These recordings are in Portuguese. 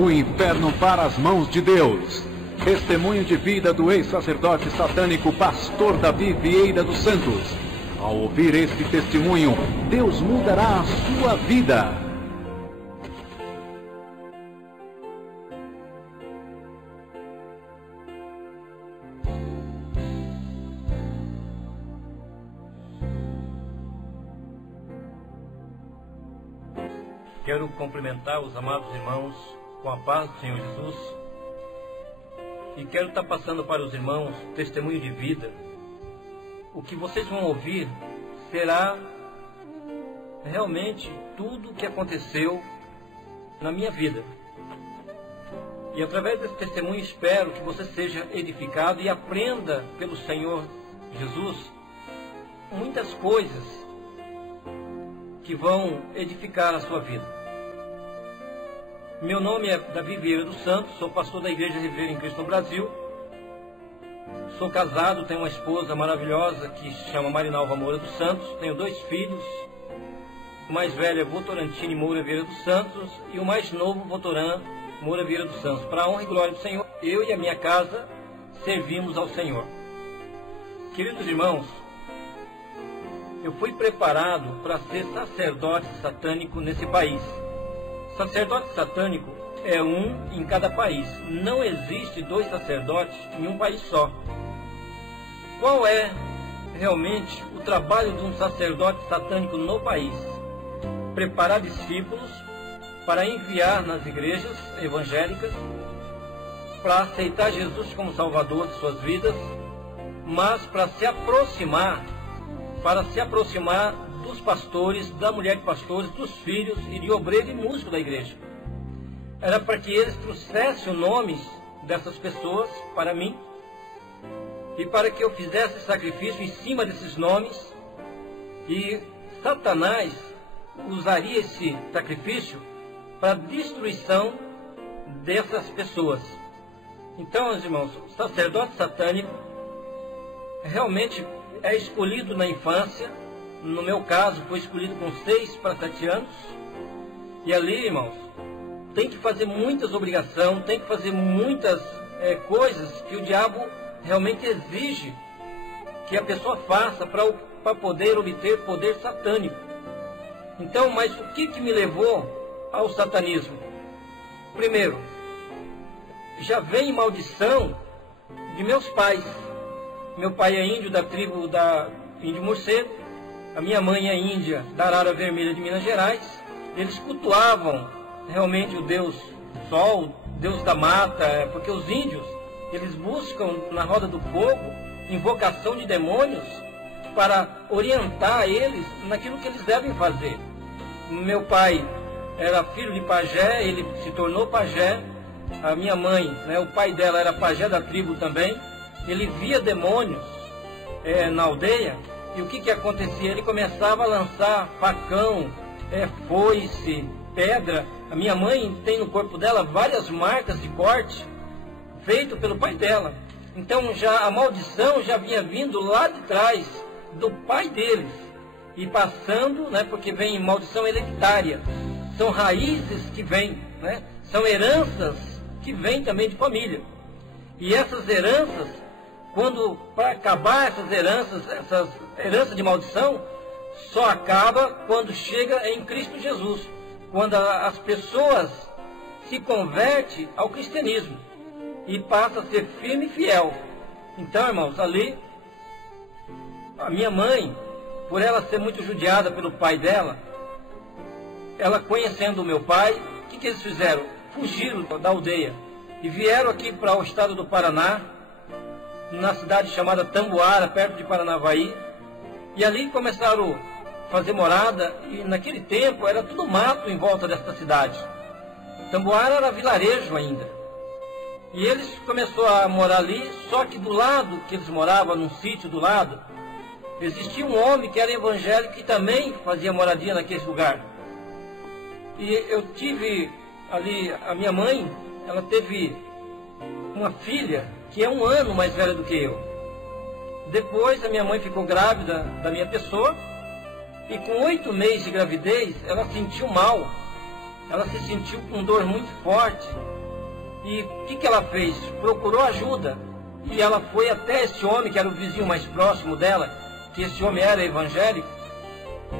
do inferno para as mãos de Deus. Testemunho de vida do ex-sacerdote satânico Pastor Davi Vieira dos Santos. Ao ouvir este testemunho, Deus mudará a sua vida. Quero cumprimentar os amados irmãos com a paz do Senhor Jesus e quero estar passando para os irmãos testemunho de vida. O que vocês vão ouvir será realmente tudo o que aconteceu na minha vida. E através desse testemunho espero que você seja edificado e aprenda pelo Senhor Jesus muitas coisas que vão edificar a sua vida. Meu nome é Davi Vieira dos Santos, sou pastor da Igreja Reviver em Cristo no Brasil. Sou casado, tenho uma esposa maravilhosa que se chama Marinalva Moura dos Santos. Tenho 2 filhos, o mais velho é Votorantine Moura Vieira dos Santos e o mais novo Votoran Moura Vieira dos Santos. Para a honra e glória do Senhor, eu e a minha casa servimos ao Senhor. Queridos irmãos, eu fui preparado para ser sacerdote satânico nesse país. Sacerdote satânico é um em cada país. Não existe 2 sacerdotes em um país só. Qual é realmente o trabalho de um sacerdote satânico no país? Preparar discípulos para enviar nas igrejas evangélicas, para aceitar Jesus como Salvador de suas vidas, mas para se aproximar dos pastores, da mulher de pastores, dos filhos e de obreiro e músico da igreja. Era para que eles trouxessem os nomes dessas pessoas para mim e para que eu fizesse sacrifício em cima desses nomes, e Satanás usaria esse sacrifício para a destruição dessas pessoas. Então, meus irmãos, o sacerdote satânico realmente é escolhido na infância. No meu caso, foi escolhido com 6 para 7 anos. E ali, irmãos, tem que fazer muitas obrigações, tem que fazer muitas coisas que o diabo realmente exige que a pessoa faça para poder obter poder satânico. Então, mas o que me levou ao satanismo? Primeiro, já vem maldição de meus pais. Meu pai é índio da tribo da Índio Morcego. A minha mãe é índia da Arara Vermelha de Minas Gerais. Eles cultuavam realmente o Deus Sol, Deus da mata, porque os índios, eles buscam na roda do fogo invocação de demônios para orientar eles naquilo que eles devem fazer. Meu pai era filho de pajé, ele se tornou pajé. A minha mãe, o pai dela era pajé da tribo também. Ele via demônios na aldeia. E o que acontecia? Ele começava a lançar facão, foice, pedra. A minha mãe tem no corpo dela várias marcas de corte feito pelo pai dela. Então já a maldição já vinha vindo lá de trás do pai deles e passando, porque vem maldição hereditária. São raízes que vêm, são heranças que vêm também de família. E essas heranças, para acabar essas heranças de maldição, só acaba quando chega em Cristo Jesus, quando as pessoas se convertem ao cristianismo e passam a ser firme e fiel. Então, irmãos, ali, a minha mãe, por ela ser muito judiada pelo pai dela, ela conhecendo o meu pai, o que eles fizeram? Fugiram da aldeia e vieram aqui para o estado do Paraná, na cidade chamada Tamboara, perto de Paranavaí, e ali começaram a fazer morada, e naquele tempo era tudo mato em volta desta cidade. Tamboara era vilarejo ainda. E eles começaram a morar ali, só que do lado que eles moravam, num sítio do lado, existia um homem que era evangélico e também fazia moradia naquele lugar. E eu tive ali, a minha mãe, ela teve uma filha que é 1 ano mais velha do que eu. Depois a minha mãe ficou grávida da minha pessoa e com 8 meses de gravidez ela sentiu mal ela se sentiu com dor muito forte. E o que ela fez? Procurou ajuda. E ela foi até esse homem, que era o vizinho mais próximo dela, que esse homem era evangélico,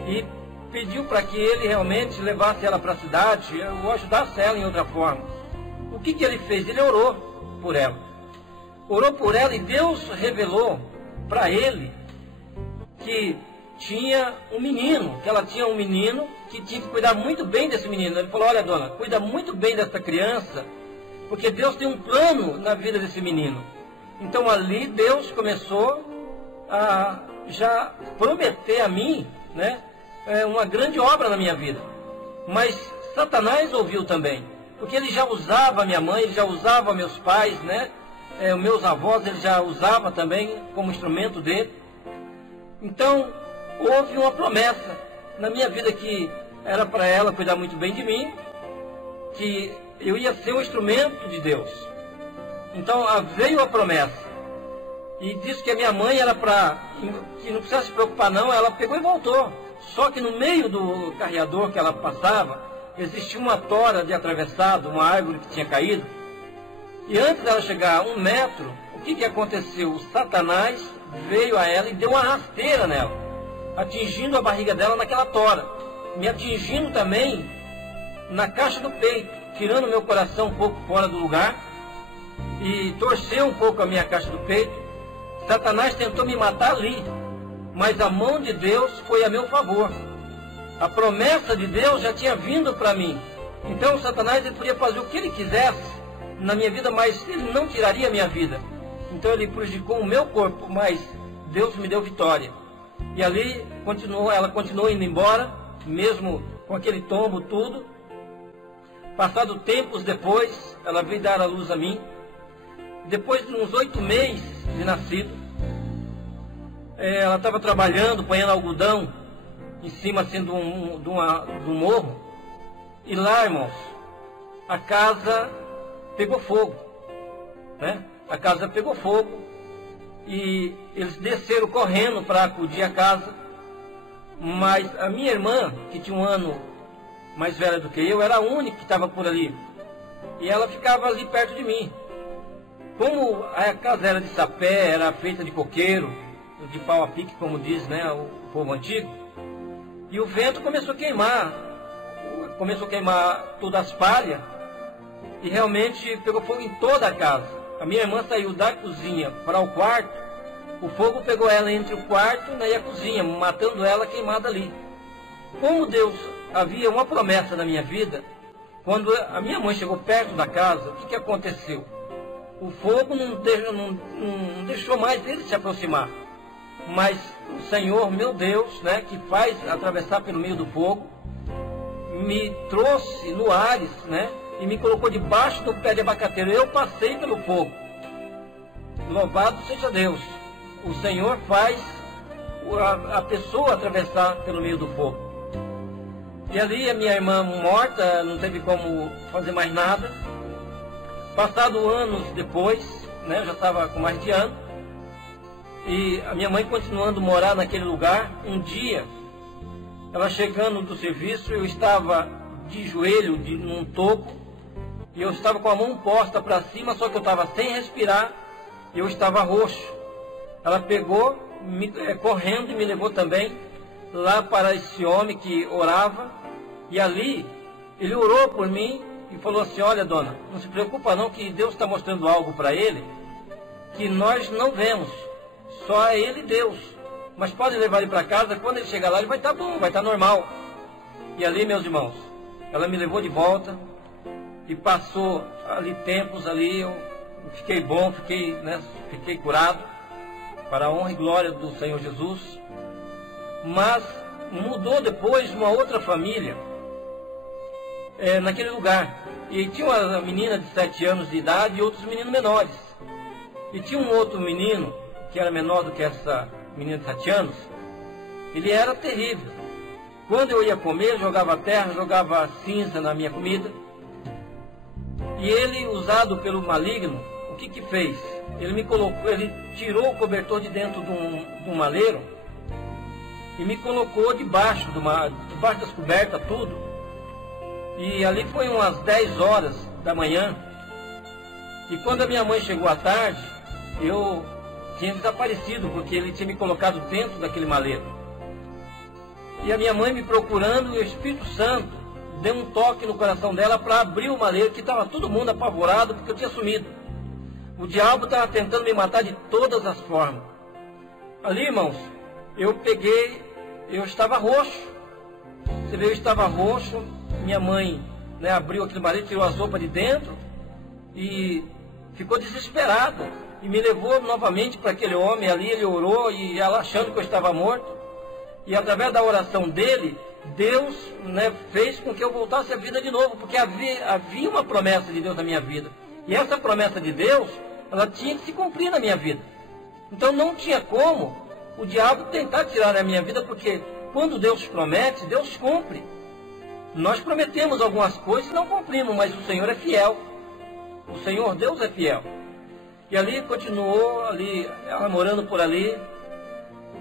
e pediu para que ele realmente levasse ela para a cidade, ou ajudasse ela em outra forma. O que ele fez? Ele orou por ela. Orou por ela, e Deus revelou para ele que tinha um menino, que ela tinha um menino, que tinha que cuidar muito bem desse menino. Ele falou: olha, dona, cuida muito bem dessa criança, porque Deus tem um plano na vida desse menino. Então ali Deus começou a já prometer a mim, né, uma grande obra na minha vida. Mas Satanás ouviu também, porque ele já usava a minha mãe, ele já usava meus pais, né, os meus avós, ele já usava também como instrumento dele. Então houve uma promessa na minha vida que era para ela cuidar muito bem de mim, que eu ia ser um instrumento de Deus. Então veio a promessa, e disse que a minha mãe era para que não precisasse se preocupar não. Ela pegou e voltou. Só que no meio do carreador que ela passava, existia uma tora de atravessado, uma árvore que tinha caído. E antes dela chegar a 1 metro, o que aconteceu? O Satanás veio a ela e deu uma rasteira nela, atingindo a barriga dela naquela tora, me atingindo também na caixa do peito, tirando meu coração um pouco fora do lugar, e torceu um pouco a minha caixa do peito. Satanás tentou me matar ali, mas a mão de Deus foi a meu favor. A promessa de Deus já tinha vindo para mim. Então Satanás, ele podia fazer o que ele quisesse na minha vida, mas ele não tiraria a minha vida. Então ele prejudicou o meu corpo, mas Deus me deu vitória. E ali ela continuou indo embora, mesmo com aquele tombo, tudo. Passado tempos depois, ela veio dar a luz a mim. Depois de uns 8 meses de nascido, ela estava trabalhando, ponhando algodão em cima assim, de um morro. E lá, irmãos, a casa pegou fogo, né? A casa pegou fogo, e eles desceram correndo para acudir a casa. Mas a minha irmã, que tinha 1 ano mais velha do que eu, era a única que estava por ali. E ela ficava ali perto de mim. Como a casa era de sapé, era feita de coqueiro, de pau a pique, como diz, né, o povo antigo, e o vento começou a queimar todas as palhas, e realmente pegou fogo em toda a casa. A minha irmã saiu da cozinha para o quarto, o fogo pegou ela entre o quarto, né, e a cozinha, matando ela queimada ali. Como Deus havia uma promessa na minha vida, quando a minha mãe chegou perto da casa, o que aconteceu? O fogo não deixou mais ele se aproximar. Mas o Senhor, meu Deus, né, que faz atravessar pelo meio do fogo, me trouxe no Ares, né, e me colocou debaixo do pé de abacateiro. Eu passei pelo fogo. Louvado seja Deus. O Senhor faz a pessoa atravessar pelo meio do fogo. E ali a minha irmã morta, não teve como fazer mais nada. Passado anos depois, né, eu já estava com mais de ano, e a minha mãe continuando a morar naquele lugar. Um dia, ela chegando do serviço, eu estava de joelho num toco, e eu estava com a mão posta para cima, só que eu estava sem respirar, e eu estava roxo. Ela pegou, correndo, e me levou também lá para esse homem que orava, e ali ele orou por mim, e falou assim: olha, dona, não se preocupa não, que Deus está mostrando algo para ele que nós não vemos, só é ele Deus, mas pode levar ele para casa, quando ele chegar lá ele vai estar bom, vai estar normal. E ali, meus irmãos, ela me levou de volta, e passou ali tempos ali, eu fiquei bom, fiquei curado, para a honra e glória do Senhor Jesus. Mas mudou depois uma outra família, naquele lugar, e tinha uma menina de 7 anos de idade e outros meninos menores, e tinha um outro menino que era menor do que essa menina de 7 anos. Ele era terrível. Quando eu ia comer, jogava terra, jogava cinza na minha comida, e ele, usado pelo maligno, o que fez? Ele tirou o cobertor de dentro de um maleiro e me colocou debaixo das cobertas, tudo. E ali foi umas 10 horas da manhã. E quando a minha mãe chegou à tarde, eu tinha desaparecido, porque ele tinha me colocado dentro daquele maleiro. E a minha mãe me procurando, e o Espírito Santo deu um toque no coração dela para abrir o maleiro, que estava todo mundo apavorado porque eu tinha sumido. O diabo estava tentando me matar de todas as formas. Ali, irmãos, eu estava roxo. Você vê, eu estava roxo. Minha mãe, né, abriu aquele maleiro, tirou as roupas de dentro e ficou desesperada. E me levou novamente para aquele homem ali. Ele orou, e ela achando que eu estava morto. E através da oração dele, Deus, né, fez com que eu voltasse à vida de novo, porque havia uma promessa de Deus na minha vida. E essa promessa de Deus, ela tinha que se cumprir na minha vida. Então não tinha como o diabo tentar tirar a minha vida, porque quando Deus promete, Deus cumpre. Nós prometemos algumas coisas e não cumprimos, mas o Senhor é fiel. O Senhor Deus é fiel. E ali continuou, ali, ela morando por ali.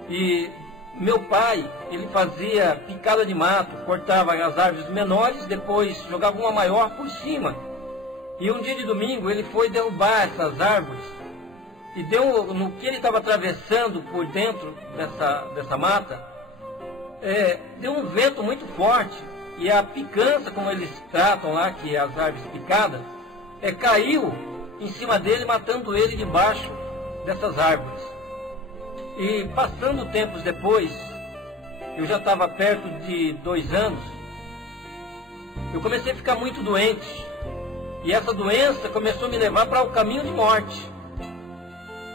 E meu pai, ele fazia picada de mato, cortava as árvores menores, depois jogava uma maior por cima. E um dia de domingo ele foi derrubar essas árvores. E no que ele estava atravessando por dentro dessa mata, deu um vento muito forte. E a picança, como eles tratam lá, que é as árvores picadas, caiu em cima dele, matando ele debaixo dessas árvores. E passando tempos depois, eu já estava perto de 2 anos, eu comecei a ficar muito doente. E essa doença começou a me levar para o caminho de morte.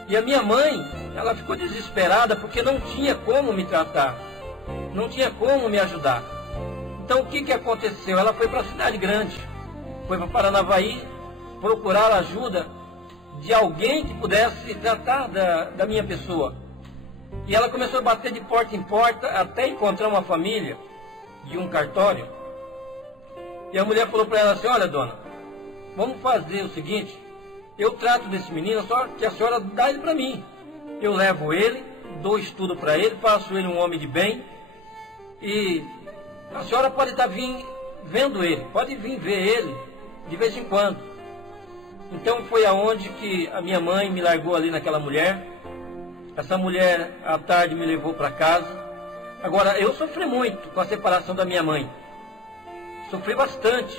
E a minha mãe, ela ficou desesperada porque não tinha como me tratar, não tinha como me ajudar. Então o que aconteceu? Ela foi para a cidade grande, foi para Paranavaí procurar ajuda de alguém que pudesse tratar da minha pessoa. E ela começou a bater de porta em porta até encontrar uma família de um cartório. E a mulher falou para ela assim: olha, dona, vamos fazer o seguinte, eu trato desse menino, só que a senhora dá ele para mim. Eu levo ele, dou estudo para ele, faço ele um homem de bem, e a senhora pode estar vendo ele, pode vir ver ele de vez em quando. Então foi aonde que a minha mãe me largou ali naquela mulher. Essa mulher à tarde me levou para casa. Agora, eu sofri muito com a separação da minha mãe. Sofri bastante.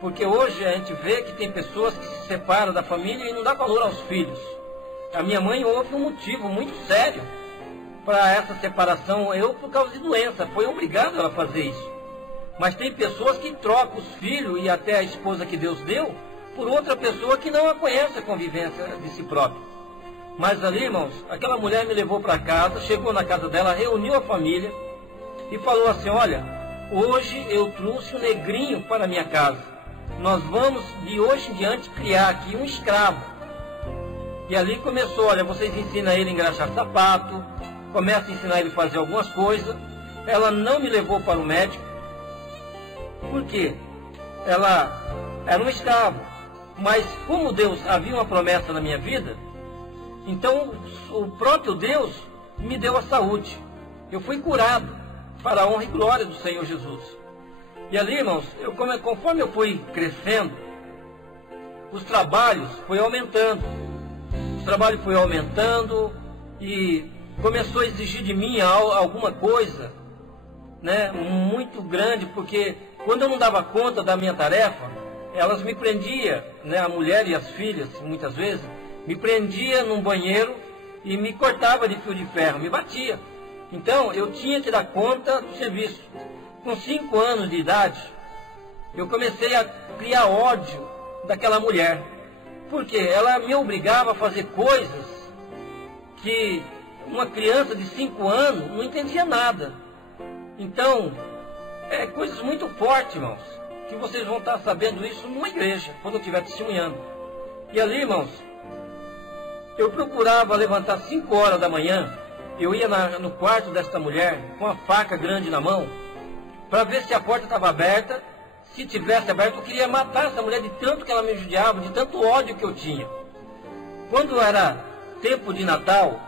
Porque hoje a gente vê que tem pessoas que se separam da família e não dá valor aos filhos. A minha mãe, houve um motivo muito sério para essa separação. Eu, por causa de doença, foi obrigado ela a fazer isso. Mas tem pessoas que trocam os filhos e até a esposa que Deus deu por outra pessoa que não a conhece a convivência de si próprio. Mas ali, irmãos, aquela mulher me levou para casa, chegou na casa dela, reuniu a família e falou assim: olha, hoje eu trouxe um negrinho para a minha casa. Nós vamos, de hoje em diante, criar aqui um escravo. E ali começou: olha, vocês ensinam ele a engraxar sapato, começa a ensinar ele a fazer algumas coisas. Ela não me levou para o médico. Por quê? Ela era um escravo. Mas como Deus havia uma promessa na minha vida, então o próprio Deus me deu a saúde. Eu fui curado para a honra e glória do Senhor Jesus. E ali, irmãos, conforme eu fui crescendo, os trabalhos foram aumentando. O trabalho foi aumentando e começou a exigir de mim alguma coisa, né, muito grande, porque quando eu não dava conta da minha tarefa, elas me prendiam, né, a mulher e as filhas, muitas vezes, me prendia num banheiro e me cortava de fio de ferro, me batia. Então eu tinha que dar conta do serviço. Com 5 anos de idade, eu comecei a criar ódio daquela mulher, porque ela me obrigava a fazer coisas que uma criança de 5 anos não entendia nada. Então, coisas muito fortes, irmãos, que vocês vão estar sabendo isso numa igreja, quando eu estiver testemunhando. E ali, irmãos, eu procurava levantar 5 horas da manhã, eu ia no quarto desta mulher, com a faca grande na mão, para ver se a porta estava aberta. Se tivesse aberta, eu queria matar essa mulher de tanto que ela me judiava, de tanto ódio que eu tinha. Quando era tempo de Natal,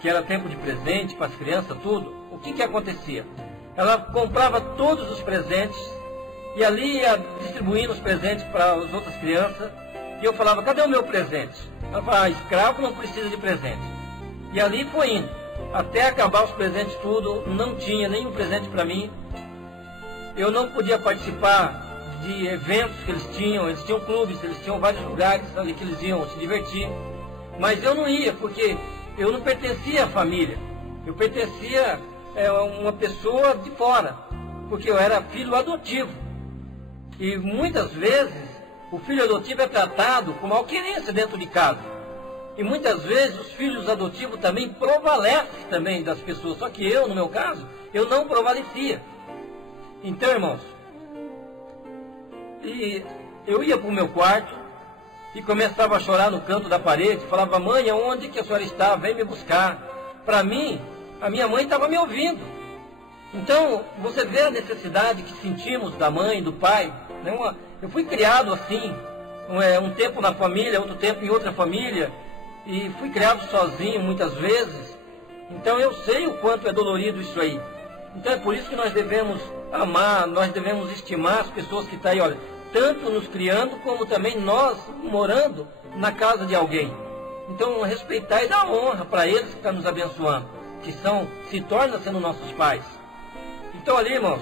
que era tempo de presente para as crianças, tudo, o que acontecia? Ela comprava todos os presentes E ali ia distribuindo os presentes para as outras crianças. E eu falava, cadê o meu presente? Ela falava, escravo não precisa de presente. E ali foi indo. Até acabar os presentes tudo, não tinha nenhum presente para mim. Eu não podia participar de eventos que eles tinham clubes, eles tinham vários lugares ali que eles iam se divertir. Mas eu não ia, porque eu não pertencia à família. Eu pertencia a uma pessoa de fora, porque eu era filho adotivo. E muitas vezes o filho adotivo é tratado com malquerência dentro de casa. E muitas vezes os filhos adotivos também prevalecem também das pessoas. Só que eu, no meu caso, eu não prevalecia. Então, irmãos, e eu ia para o meu quarto e começava a chorar no canto da parede. Falava, mãe, aonde que a senhora está? Vem me buscar. Para mim, a minha mãe estava me ouvindo. Então, você vê a necessidade que sentimos da mãe, do pai. Eu fui criado assim, um tempo na família, outro tempo em outra família, e fui criado sozinho muitas vezes. Então eu sei o quanto é dolorido isso aí. Então é por isso que nós devemos amar, nós devemos estimar as pessoas que estão aí, olha, tanto nos criando, como também nós morando na casa de alguém. Então respeitar e dar honra para eles que estão nos abençoando, que se tornam sendo nossos pais. Então ali, irmãos,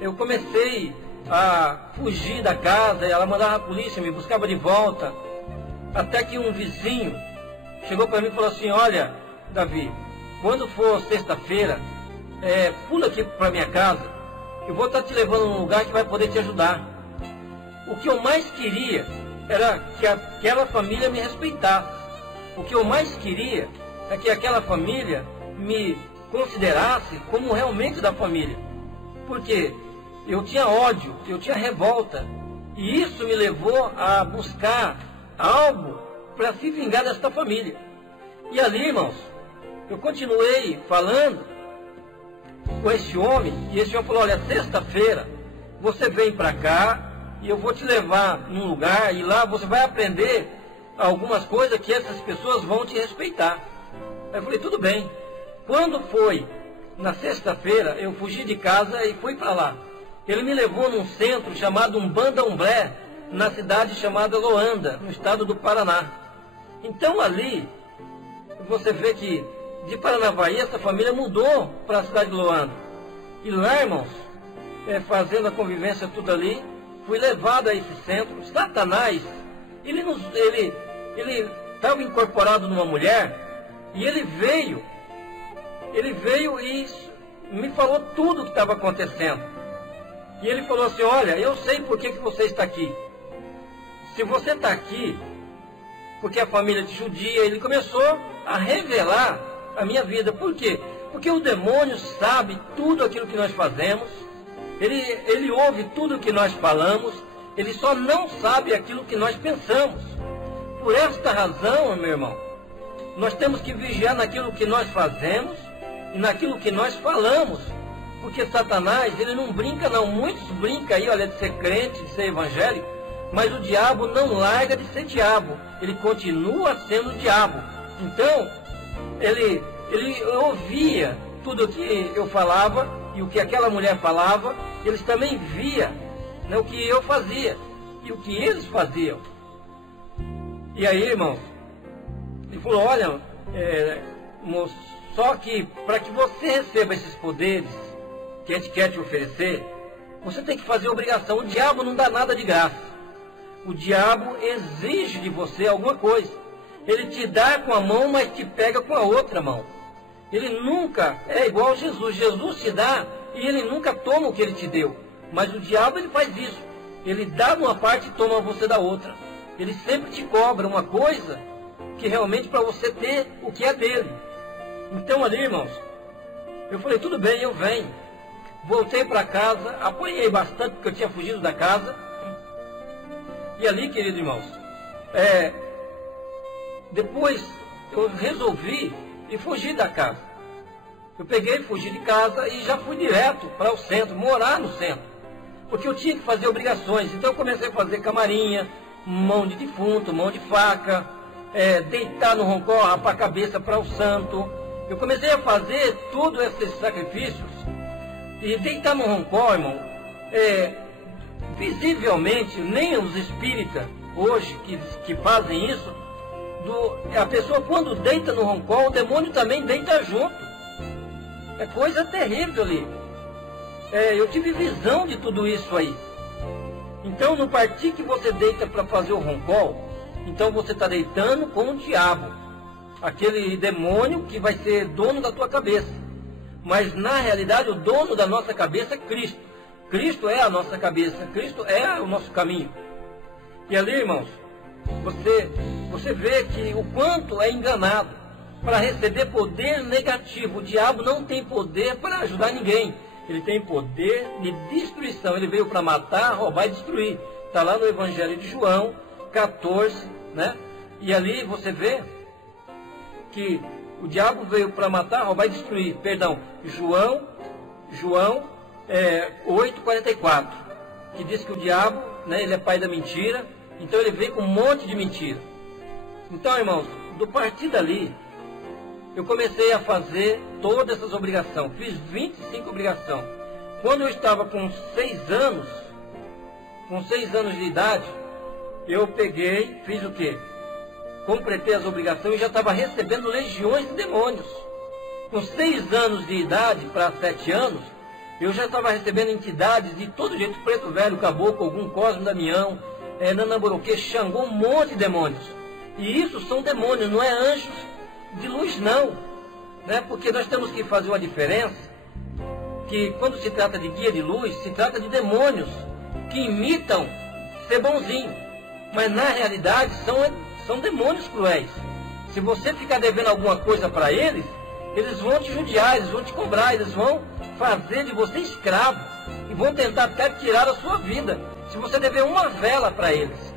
eu comecei a fugir da casa, ela mandava a polícia, me buscava de volta, até que um vizinho chegou para mim e falou assim, olha, Davi, quando for sexta-feira, pula aqui para minha casa, eu vou estar te levando num lugar que vai poder te ajudar. O que eu mais queria era que aquela família me respeitasse. O que eu mais queria é que aquela família me considerasse como realmente da família. Porque eu tinha ódio, eu tinha revolta. E isso me levou a buscar algo para se vingar desta família. E ali, irmãos, eu continuei falando com esse homem. E esse homem falou, olha, sexta-feira você vem para cá e eu vou te levar num lugar. E lá você vai aprender algumas coisas que essas pessoas vão te respeitar. Aí eu falei, tudo bem. Quando foi na sexta-feira, eu fugi de casa e fui para lá. Ele me levou num centro chamado Umbandomblé, na cidade chamada Loanda, no estado do Paraná. Então ali, você vê que de Paranavaí, essa família mudou para a cidade de Loanda. E lá, irmãos, fazendo a convivência tudo ali, fui levado a esse centro. Satanás, ele estava incorporado numa mulher, e ele veio e me falou tudo o que estava acontecendo. E ele falou assim, olha, eu sei por que você está aqui. Se você está aqui, porque a família te judia, ele começou a revelar a minha vida. Por quê? Porque o demônio sabe tudo aquilo que nós fazemos, ele ouve tudo o que nós falamos, ele só não sabe aquilo que nós pensamos. Por esta razão, meu irmão, nós temos que vigiar naquilo que nós fazemos e naquilo que nós falamos. Porque Satanás, ele não brinca não. Muitos brincam aí, olha, de ser crente, de ser evangélico, mas o diabo não larga de ser diabo. Ele continua sendo diabo. Então, ele ouvia tudo o que eu falava e o que aquela mulher falava. Eles também via, né, o que eu fazia e o que eles faziam. E aí, irmão, ele falou, olha, moço, só que para que você receba esses poderes que a gente quer te oferecer, você tem que fazer obrigação. O diabo não dá nada de graça. O diabo exige de você alguma coisa. Ele te dá com a mão, mas te pega com a outra mão. Ele nunca é igual a Jesus. Jesus te dá e ele nunca toma o que ele te deu. Mas o diabo, ele faz isso. Ele dá de uma parte e toma você da outra. Ele sempre te cobra uma coisa que realmente para você ter o que é dele. Então ali, irmãos, eu falei, tudo bem, eu venho. Voltei para casa, apanhei bastante porque eu tinha fugido da casa. E ali, queridos irmãos, depois eu resolvi e fugi da casa. Eu peguei, fugi de casa e já fui direto para o centro, morar no centro. Porque eu tinha que fazer obrigações. Então eu comecei a fazer camarinha, mão de defunto, mão de faca, deitar no roncó, rapar a cabeça para o santo. Eu comecei a fazer todos esses sacrifícios. E deitar no roncó, irmão, visivelmente, nem os espíritas hoje que fazem isso, a pessoa quando deita no roncol, o demônio também deita junto. É coisa terrível ali. Eu tive visão de tudo isso aí. Então, no partir que você deita para fazer o roncol, então você está deitando com o diabo, aquele demônio que vai ser dono da tua cabeça. Mas, na realidade, o dono da nossa cabeça é Cristo. Cristo é a nossa cabeça, Cristo é o nosso caminho. E ali, irmãos, você vê que o quanto é enganado para receber poder negativo. O diabo não tem poder para ajudar ninguém. Ele tem poder de destruição. Ele veio para matar, roubar e destruir. Está lá no Evangelho de João 14, né? E ali você vê que o diabo veio para matar, roubar e destruir. Perdão, João 8,44, que diz que o diabo, né, ele é pai da mentira. Então ele veio com um monte de mentira. Então, irmãos, do partir dali, eu comecei a fazer todas essas obrigações. Fiz 25 obrigações. Quando eu estava com 6 anos de idade, eu peguei, fiz o quê? Completei as obrigações e já estava recebendo legiões de demônios. Com 6 anos de idade para 7 anos, eu já estava recebendo entidades de todo jeito, preto velho, caboclo, algum Cosmo Damião, Nanamboroquê, Xangô, um monte de demônios. E isso são demônios, não é anjos de luz não, né? Porque nós temos que fazer uma diferença, que quando se trata de guia de luz, se trata de demônios que imitam ser bonzinho, mas na realidade são demônios cruéis. Se você ficar devendo alguma coisa para eles, eles vão te judiar, eles vão te cobrar, eles vão fazer de você escravo e vão tentar até tirar a sua vida, se você dever uma vela para eles.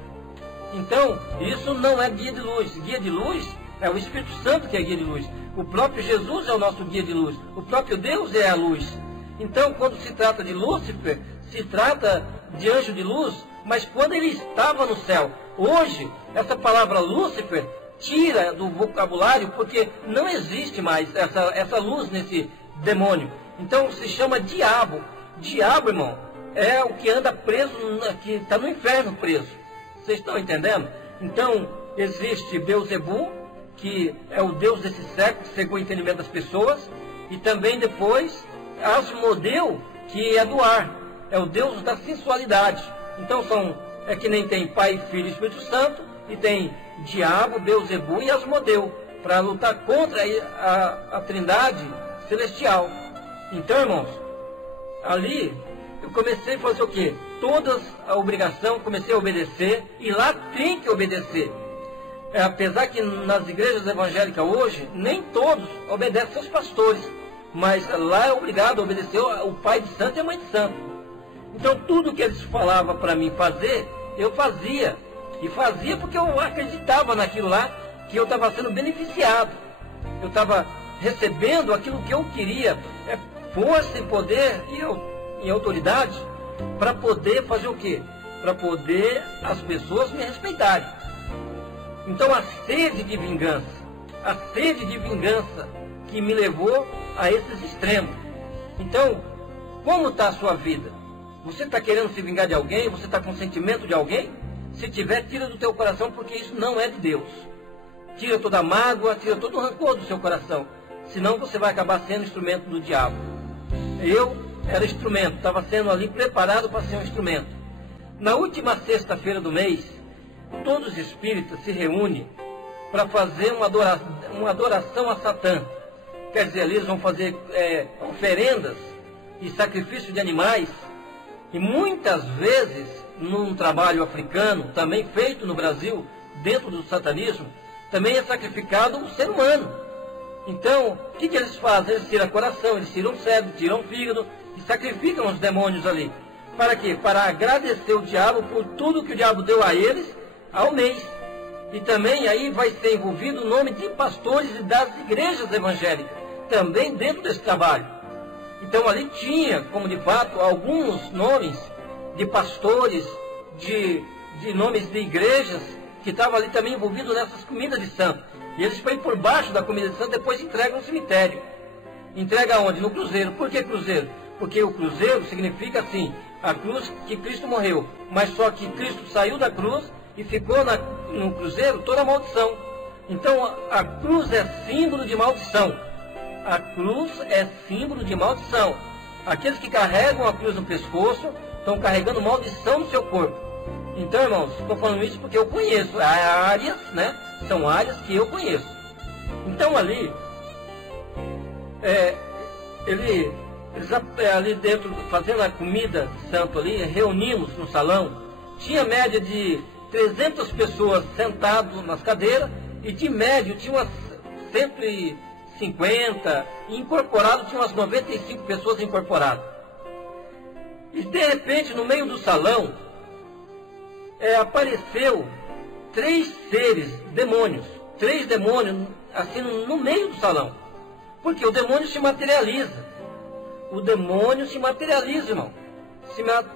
Então, isso não é guia de luz. Guia de luz é o Espírito Santo que é guia de luz. O próprio Jesus é o nosso guia de luz. O próprio Deus é a luz. Então, quando se trata de Lúcifer, se trata de anjo de luz, mas quando ele estava no céu. Hoje, essa palavra Lúcifer tira do vocabulário, porque não existe mais essa luz nesse demônio. Então, se chama diabo. Diabo, irmão, é o que anda preso, que está no inferno preso. Vocês estão entendendo? Então, existe Beelzebul, que é o Deus desse século, segundo o entendimento das pessoas, e também depois Asmodeu, que é do ar, é o Deus da sensualidade. Então é que nem tem Pai, Filho e Espírito Santo, e tem Diabo, Beelzebul e Asmodeu, para lutar contra a Trindade celestial. Então, irmãos, ali eu comecei a fazer o quê? Todas a obrigação, comecei a obedecer, e lá tem que obedecer. Apesar que nas igrejas evangélicas hoje, nem todos obedecem seus pastores, mas lá é obrigado a obedecer o pai de santo e a mãe de santo. Então tudo que eles falavam para mim fazer, eu fazia. E fazia porque eu acreditava naquilo lá, que eu estava sendo beneficiado. Eu estava recebendo aquilo que eu queria, força e poder e autoridade, para poder fazer o quê? Para poder as pessoas me respeitarem. Então a sede de vingança que me levou a esses extremos. Então, como está a sua vida? Você está querendo se vingar de alguém? Você está com sentimento de alguém? Se tiver, tira do teu coração, porque isso não é de Deus. Tira toda a mágoa, tira todo o rancor do seu coração. Senão você vai acabar sendo instrumento do diabo. Eu era instrumento, estava sendo ali preparado para ser um instrumento. Na última sexta-feira do mês, todos os espíritas se reúnem para fazer uma adoração a Satã. Quer dizer, eles vão fazer oferendas e sacrifício de animais. E muitas vezes, num trabalho africano, também feito no Brasil, dentro do satanismo, também é sacrificado o ser humano. Então, o que eles fazem? Eles tiram coração, eles tiram cérebro, tiram fígado e sacrificam os demônios ali. Para quê? Para agradecer o diabo por tudo que o diabo deu a eles ao mês. E também aí vai ser envolvido o nome de pastores e das igrejas evangélicas, também dentro desse trabalho. Então ali tinha, como de fato, alguns nomes de pastores, de nomes de igrejas, que estavam ali também envolvidos nessas comidas de santo. E eles põem por baixo da comida de santo, depois entregam no cemitério. Entrega onde? No cruzeiro. Por que cruzeiro? Porque o cruzeiro significa assim, a cruz que Cristo morreu. Mas só que Cristo saiu da cruz e ficou no cruzeiro toda a maldição. Então a cruz é símbolo de maldição. A cruz é símbolo de maldição. Aqueles que carregam a cruz no pescoço estão carregando maldição no seu corpo. Então, irmãos, estou falando isso porque eu conheço. Há áreas, né? São áreas que eu conheço. Então ali, eles ali dentro, fazendo a comida santo ali, reunimos no salão. Tinha média de 300 pessoas sentadas nas cadeiras, e de médio tinha umas 150, e incorporado tinha umas 95 pessoas incorporadas. E de repente, no meio do salão, apareceu 3 seres, demônios, 3 demônios, assim no meio do salão. Porque o demônio se materializa. O demônio se materializa, irmão.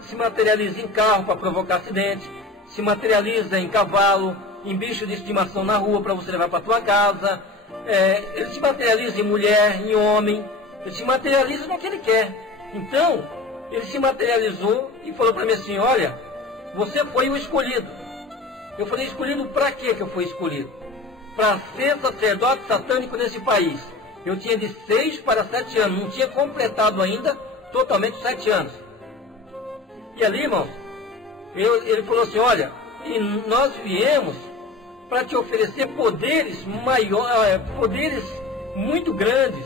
Se materializa em carro para provocar acidente, se materializa em cavalo, em bicho de estimação na rua para você levar para a tua casa. Ele se materializa em mulher, em homem. Ele se materializa no que ele quer. Então, ele se materializou e falou para mim assim: olha, você foi o escolhido. Eu falei: escolhido para quê que eu fui escolhido? Para ser sacerdote satânico nesse país. Eu tinha de 6 para 7 anos, não tinha completado ainda totalmente 7 anos. E ali, irmãos, ele falou assim: olha, e nós viemos para te oferecer poderes maiores, poderes muito grandes,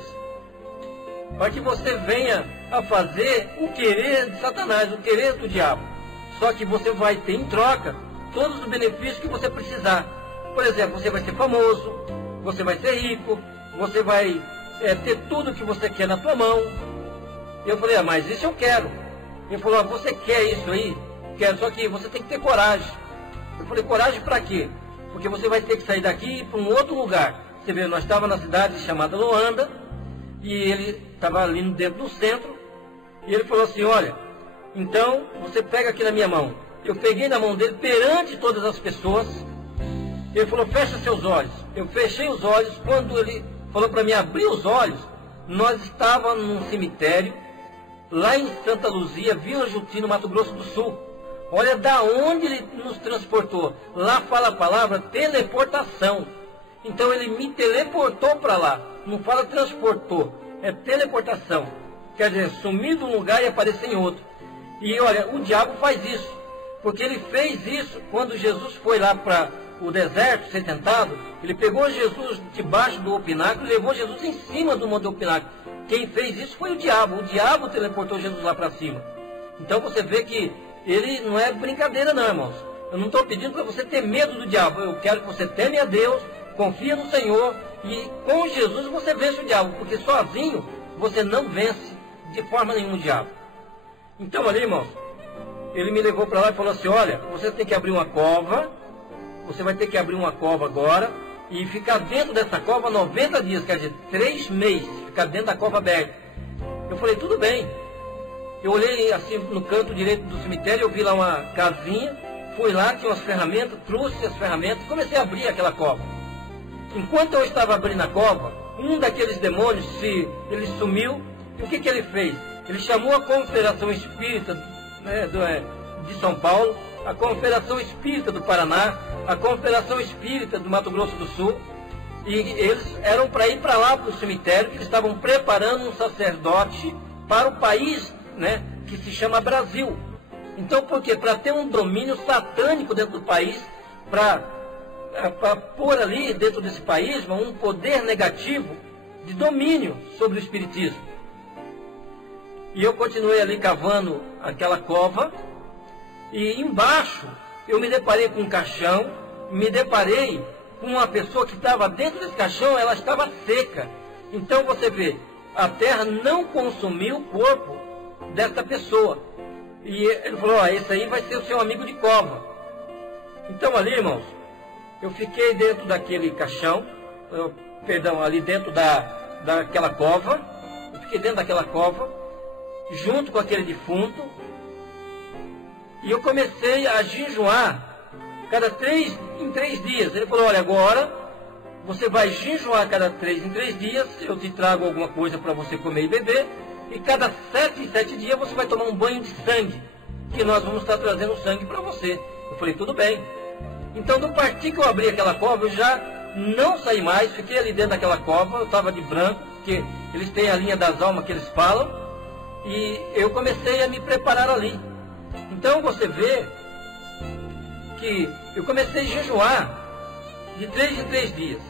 para que você venha a fazer o querer de Satanás, o querer do diabo. Só que você vai ter em troca todos os benefícios que você precisar. Por exemplo, você vai ser famoso, você vai ser rico, você vai ter tudo que você quer na tua mão. Eu falei: mas isso eu quero. Ele falou: você quer isso aí? Quero, só que você tem que ter coragem. Eu falei: coragem para quê? Porque você vai ter que sair daqui e ir para um outro lugar. Você vê, nós estávamos na cidade chamada Luanda, e ele estava ali dentro do centro, e ele falou assim: olha, então você pega aqui na minha mão. Eu peguei na mão dele perante todas as pessoas. Ele falou: fecha seus olhos. Eu fechei os olhos. Quando ele falou para mim abrir os olhos, nós estávamos num cemitério, lá em Santa Luzia, Vila Jutina, Mato Grosso do Sul. Olha da onde ele nos transportou. Lá fala a palavra teleportação. Então ele me teleportou para lá. Não fala transportou, é teleportação. Quer dizer, sumir de um lugar e aparecer em outro. E olha, o diabo faz isso. Porque ele fez isso quando Jesus foi lá para o deserto ser tentado. Ele pegou Jesus debaixo do pináculo e levou Jesus em cima do pináculo. Quem fez isso foi o diabo. O diabo teleportou Jesus lá para cima. Então você vê que ele não é brincadeira não, irmãos. Eu não estou pedindo para você ter medo do diabo. Eu quero que você teme a Deus, confia no Senhor, e com Jesus você vence o diabo. Porque sozinho você não vence de forma nenhuma o diabo. Então ali, irmãos, ele me levou para lá e falou assim: olha, você tem que abrir uma cova. Você vai ter que abrir uma cova agora e ficar dentro dessa cova 90 dias, quer dizer, 3 meses, ficar dentro da cova aberta. Eu falei: tudo bem. Eu olhei assim no canto direito do cemitério, eu vi lá uma casinha, fui lá, tinha umas ferramentas, trouxe as ferramentas e comecei a abrir aquela cova. Enquanto eu estava abrindo a cova, um daqueles demônios, ele sumiu, e o que ele fez? Ele chamou a Confederação Espírita, né, de São Paulo, a Confederação Espírita do Paraná, a Confederação Espírita do Mato Grosso do Sul, e eles eram para ir para lá, para o cemitério, que eles estavam preparando um sacerdote para o país, né, que se chama Brasil. Então, por quê? Para ter um domínio satânico dentro do país, para pôr ali dentro desse país um poder negativo de domínio sobre o espiritismo. E eu continuei ali cavando aquela cova, e embaixo eu me deparei com um caixão, me deparei com uma pessoa que estava dentro desse caixão, ela estava seca. Então você vê, a terra não consumiu o corpo dessa pessoa. E ele falou: ó, esse aí vai ser o seu amigo de cova. Então ali, irmãos, eu fiquei dentro daquele caixão, ali dentro daquela cova, eu fiquei dentro daquela cova, junto com aquele defunto, e eu comecei a jejuar em 3 dias. Ele falou: olha, agora você vai jejuar cada 3 em 3 dias, eu te trago alguma coisa para você comer e beber, E cada 7 em 7 dias você vai tomar um banho de sangue, que nós vamos estar trazendo sangue para você. Eu falei, tudo bem. Então, do partir que eu abri aquela cova, eu já não saí mais, fiquei ali dentro daquela cova, eu estava de branco, porque eles têm a linha das almas que eles falam, e eu comecei a me preparar ali. Então, você vê que eu comecei a jejuar de 3 em 3 dias.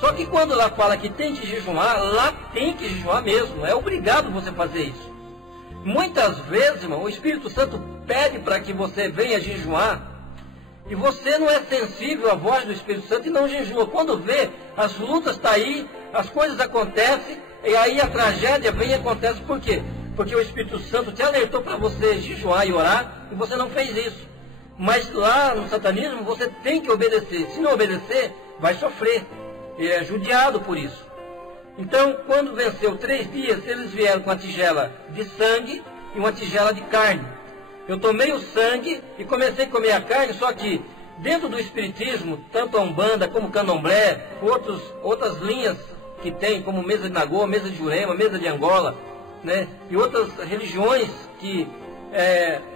Só que quando lá fala que tem que jejuar, lá tem que jejuar mesmo, é obrigado você fazer isso. Muitas vezes, irmão, o Espírito Santo pede para que você venha jejuar, e você não é sensível à voz do Espírito Santo e não jejua. Quando vê, as lutas estão aí, as coisas acontecem, e aí a tragédia vem e acontece. Por quê? Porque o Espírito Santo te alertou para você jejuar e orar, e você não fez isso. Mas lá no satanismo você tem que obedecer. Se não obedecer, vai sofrer. E é judiado por isso. Então, quando venceu 3 dias, eles vieram com a tigela de sangue e uma tigela de carne. Eu tomei o sangue e comecei a comer a carne, só que dentro do espiritismo, tanto a Umbanda como o Candomblé, outras linhas que tem, como mesa de Nagô, mesa de Jurema, mesa de Angola, né, e outras religiões que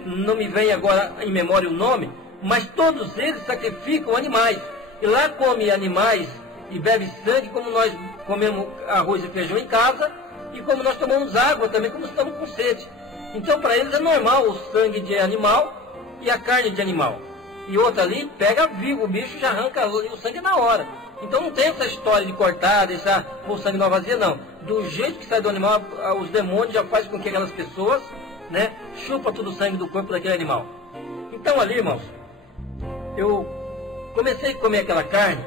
não me vem agora em memória o nome, mas todos eles sacrificam animais. E lá come animais e bebe sangue, como nós comemos arroz e feijão em casa, e como nós tomamos água também, como estamos com sede. Então, para eles é normal o sangue de animal e a carne de animal. E outra ali, pega vivo o bicho, já arranca o sangue na hora. Então não tem essa história de cortar, deixar o sangue na vazia, não. Do jeito que sai do animal, os demônios já fazem com que aquelas pessoas, né, chupa todo o sangue do corpo daquele animal. Então ali, irmãos, eu comecei a comer aquela carne,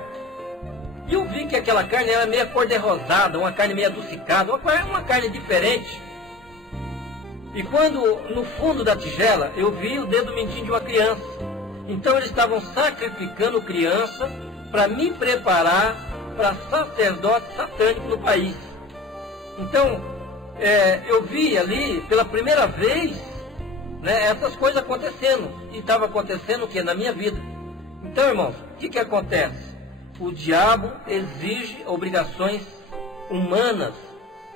e eu vi que aquela carne era meio cor-de-rosada, uma carne meio adocicada, uma carne diferente. E quando, no fundo da tigela, eu vi o dedo mindinho de uma criança. Então eles estavam sacrificando criança para me preparar para sacerdote satânico no país. Então, eu vi ali, pela primeira vez, né, essas coisas acontecendo. E estava acontecendo o que? Na minha vida. Então, irmãos, o que acontece? O diabo exige obrigações humanas,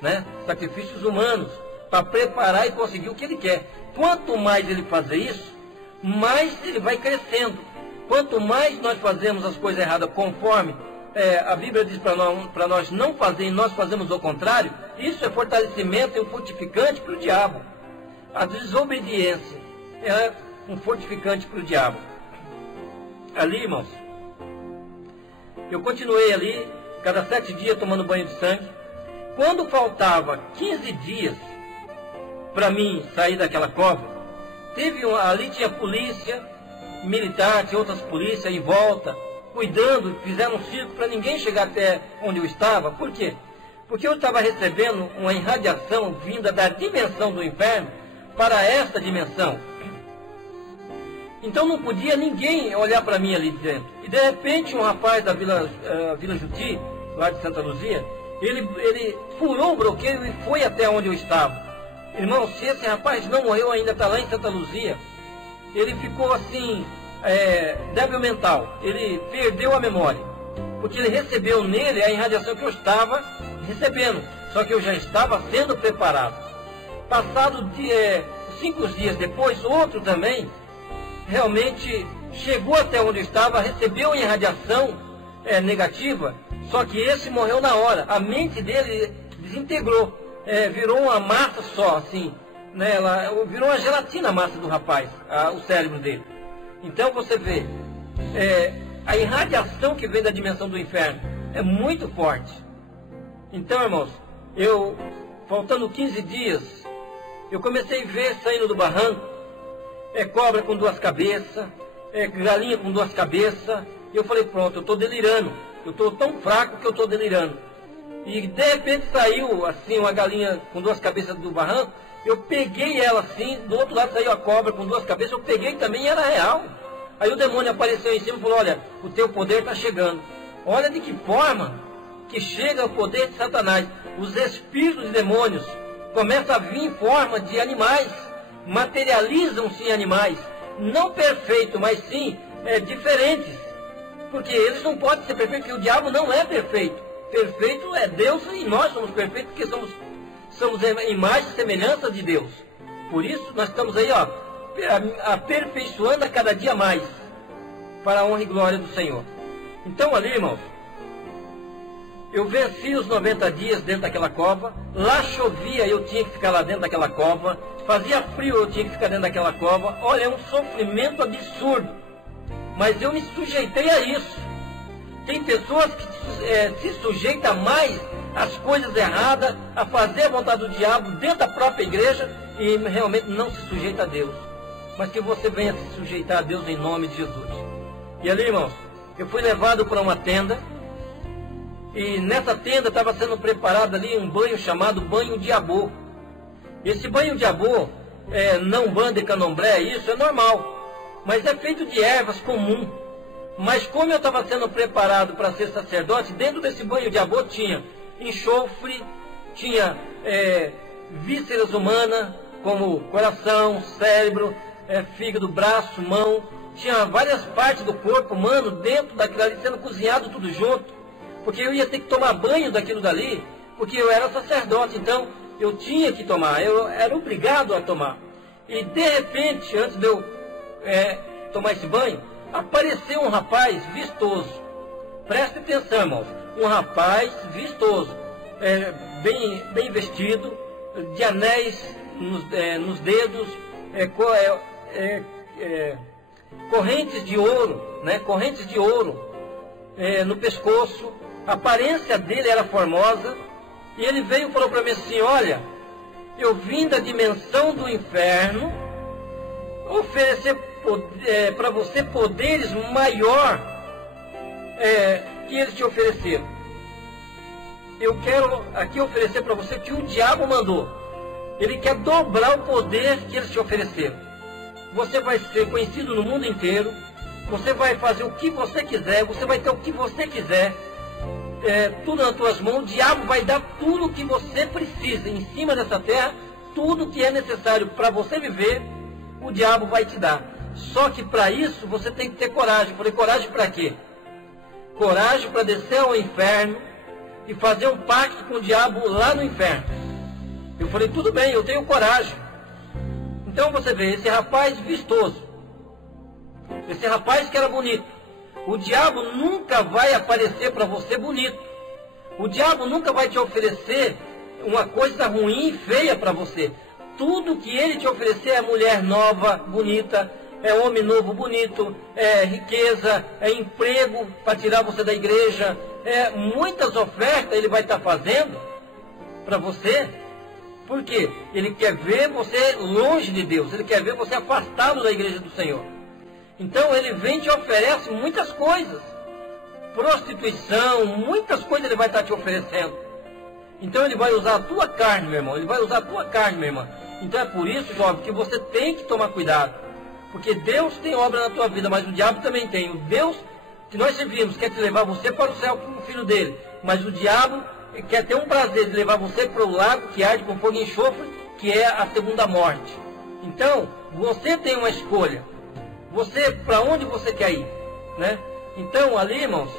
né, sacrifícios humanos, para preparar e conseguir o que ele quer. Quanto mais ele fazer isso, mais ele vai crescendo. Quanto mais nós fazemos as coisas erradas conforme a Bíblia diz para nós não fazer e nós fazemos o contrário, isso é fortalecimento e um fortificante para o diabo. A desobediência é um fortificante para o diabo. Ali, irmãos, eu continuei ali, cada 7 dias tomando banho de sangue. Quando faltava 15 dias para mim sair daquela cova, ali tinha polícia militar, tinha outras polícias em volta, cuidando, fizeram um circo para ninguém chegar até onde eu estava. Por quê? Porque eu estava recebendo uma irradiação vinda da dimensão do inferno para esta dimensão. Então não podia ninguém olhar para mim ali dentro. E de repente um rapaz da Vila Juti, lá de Santa Luzia, ele furou o bloqueio e foi até onde eu estava. Irmão, se esse rapaz não morreu ainda, está lá em Santa Luzia, ele ficou assim, débil mental, ele perdeu a memória, porque ele recebeu nele a irradiação que eu estava recebendo, só que eu já estava sendo preparado. Passado 5 dias depois, outro também, realmente chegou até onde eu estava, recebeu a irradiação negativa, só que esse morreu na hora, a mente dele desintegrou. Virou uma massa só, assim, né? Virou uma gelatina a massa do rapaz, o cérebro dele. Então você vê, a irradiação que vem da dimensão do inferno é muito forte. Então, irmãos, faltando 15 dias, eu comecei a ver saindo do barranco, cobra com 2 cabeças, galinha com 2 cabeças, e eu falei, pronto, eu estou delirando, eu estou tão fraco que eu estou delirando. E de repente saiu assim uma galinha com 2 cabeças do barranco, eu peguei ela assim, do outro lado saiu a cobra com 2 cabeças, eu peguei também e era real. Aí o demônio apareceu em cima e falou, olha, o teu poder está chegando. Olha de que forma que chega o poder de Satanás. Os espíritos de demônios começam a vir em forma de animais, materializam-se em animais, não perfeitos, mas sim diferentes. Porque eles não podem ser perfeitos, porque o diabo não é perfeito. Perfeito é Deus e nós somos perfeitos porque somos somos a imagem e semelhança de Deus. Por isso, nós estamos aí, ó, aperfeiçoando a cada dia mais, para a honra e glória do Senhor. Então ali, irmãos, eu venci os 90 dias dentro daquela cova. Lá chovia, eu tinha que ficar lá dentro daquela cova. Fazia frio, eu tinha que ficar dentro daquela cova. Olha, é um sofrimento absurdo. Mas eu me sujeitei a isso. Tem pessoas que se sujeitam mais às coisas erradas, a fazer a vontade do diabo dentro da própria igreja e realmente não se sujeita a Deus. Mas que você venha se sujeitar a Deus em nome de Jesus. E ali, irmãos, eu fui levado para uma tenda. E nessa tenda estava sendo preparado ali um banho chamado banho de abô. Esse banho de abô, não banda e candomblé, isso é normal. Mas é feito de ervas comum. Mas como eu estava sendo preparado para ser sacerdote, dentro desse banho de abô tinha enxofre, tinha vísceras humanas, como coração, cérebro, fígado, braço, mão. Tinha várias partes do corpo humano dentro daquilo ali, sendo cozinhado tudo junto. Porque eu ia ter que tomar banho daquilo dali, porque eu era sacerdote, então eu tinha que tomar, eu era obrigado a tomar. E de repente, antes de eu tomar esse banho, apareceu um rapaz vistoso. Preste atenção, irmãos, um rapaz vistoso, bem vestido, de anéis nos dedos, correntes de ouro, né? Correntes de ouro no pescoço. A aparência dele era formosa. E ele veio e falou para mim assim: olha, eu vim da dimensão do inferno oferecer para você poderes maior que eles te ofereceram. Eu quero aqui oferecer para você que o diabo mandou. Ele quer dobrar o poder que eles te ofereceram. Você vai ser conhecido no mundo inteiro. Você vai fazer o que você quiser. Você vai ter o que você quiser. Tudo nas tuas mãos. O diabo vai dar tudo o que você precisa em cima dessa terra. Tudo que é necessário para você viver, o diabo vai te dar. Só que para isso você tem que ter coragem. Eu falei, coragem para quê? Coragem para descer ao inferno e fazer um pacto com o diabo lá no inferno. Eu falei, tudo bem, eu tenho coragem. Então você vê, esse rapaz vistoso, esse rapaz que era bonito, o diabo nunca vai aparecer para você bonito. O diabo nunca vai te oferecer uma coisa ruim e feia para você. Tudo que ele te oferecer é mulher nova, bonita, é homem novo, bonito, é riqueza, é emprego para tirar você da igreja, muitas ofertas ele vai estar fazendo para você. Por quê? Ele quer ver você longe de Deus, ele quer ver você afastado da igreja do Senhor. Então ele vem e te oferece muitas coisas, prostituição, muitas coisas ele vai estar te oferecendo. Então ele vai usar a tua carne, meu irmão, ele vai usar a tua carne, minha irmã. Então é por isso, jovem, que você tem que tomar cuidado. Porque Deus tem obra na tua vida, mas o diabo também tem. O Deus que nós servimos quer te levar você para o céu como o filho dele. Mas o diabo quer ter um prazer de levar você para o lago que arde com fogo e enxofre, que é a segunda morte. Então, você tem uma escolha. Você, para onde você quer ir, né? Então, ali, irmãos,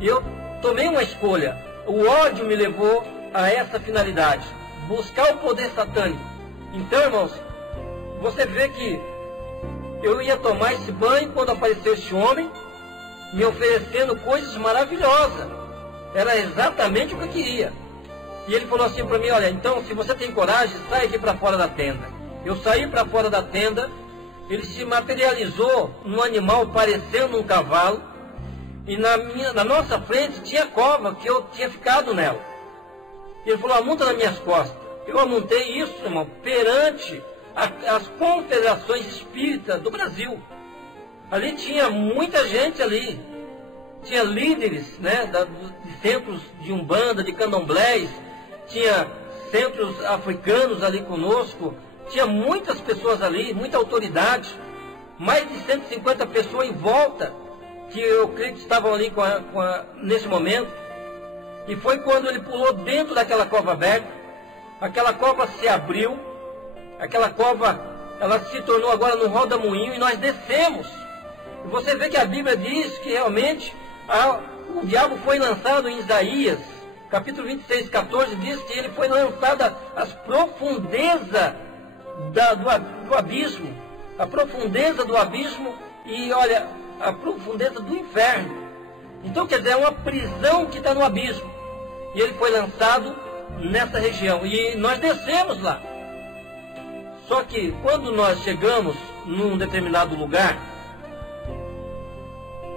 eu tomei uma escolha. O ódio me levou a essa finalidade. Buscar o poder satânico. Então, irmãos, você vê que eu ia tomar esse banho quando apareceu esse homem, me oferecendo coisas maravilhosas. Era exatamente o que eu queria. E ele falou assim para mim, olha, então se você tem coragem, sai aqui para fora da tenda. Eu saí para fora da tenda, ele se materializou num animal parecendo um cavalo, e na nossa frente tinha cova, que eu tinha ficado nela. Ele falou, amonta nas minhas costas. Eu amontei isso, irmão, perante as confederações espíritas do Brasil. Ali tinha muita gente ali. Tinha líderes, né, de centros de umbanda, de candomblés. Tinha centros africanos ali conosco. Tinha muitas pessoas ali, muita autoridade. Mais de 150 pessoas em volta, que eu creio que estavam ali nesse momento. E foi quando ele pulou dentro daquela cova aberta. Aquela cova se abriu. Aquela cova, ela se tornou agora no roda-moinho e nós descemos. E você vê que a Bíblia diz que realmente o diabo foi lançado em Isaías, capítulo 26, 14, diz que ele foi lançado às profundezas do abismo, a profundeza do abismo e, olha, a profundeza do inferno. Então, quer dizer, é uma prisão que está no abismo. E ele foi lançado nessa região. E nós descemos lá. Só que, quando nós chegamos num determinado lugar,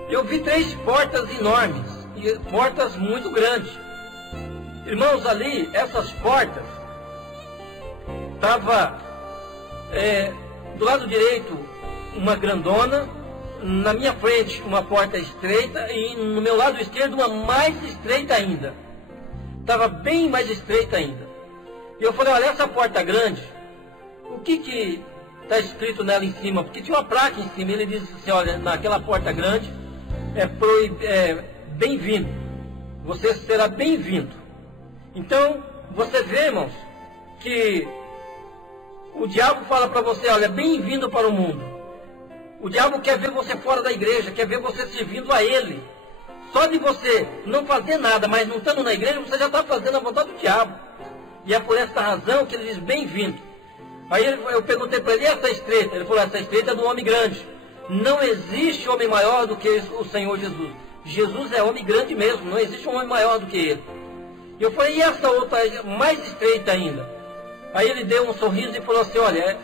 eu vi 3 portas enormes, e portas muito grandes. Irmãos, ali, essas portas, estava do lado direito uma grandona, na minha frente uma porta estreita e no meu lado esquerdo uma mais estreita ainda. Estava bem mais estreita ainda. E eu falei, olha, essa porta grande, o que está escrito nela em cima? Porque tinha uma placa em cima, ele diz assim, olha, naquela porta grande bem-vindo, você será bem-vindo. Então, você vê, irmãos, que o diabo fala para você, olha, bem-vindo para o mundo. O diabo quer ver você fora da igreja, quer ver você servindo a ele. Só de você não fazer nada, mas não estando na igreja, você já está fazendo a vontade do diabo. E é por essa razão que ele diz, bem-vindo. Aí eu perguntei para ele, essa estreita? Ele falou, essa estreita é do homem grande. Não existe homem maior do que o Senhor Jesus. Jesus é homem grande mesmo, não existe um homem maior do que ele. E eu falei, e essa outra mais estreita ainda? Aí ele deu um sorriso e falou assim, olha,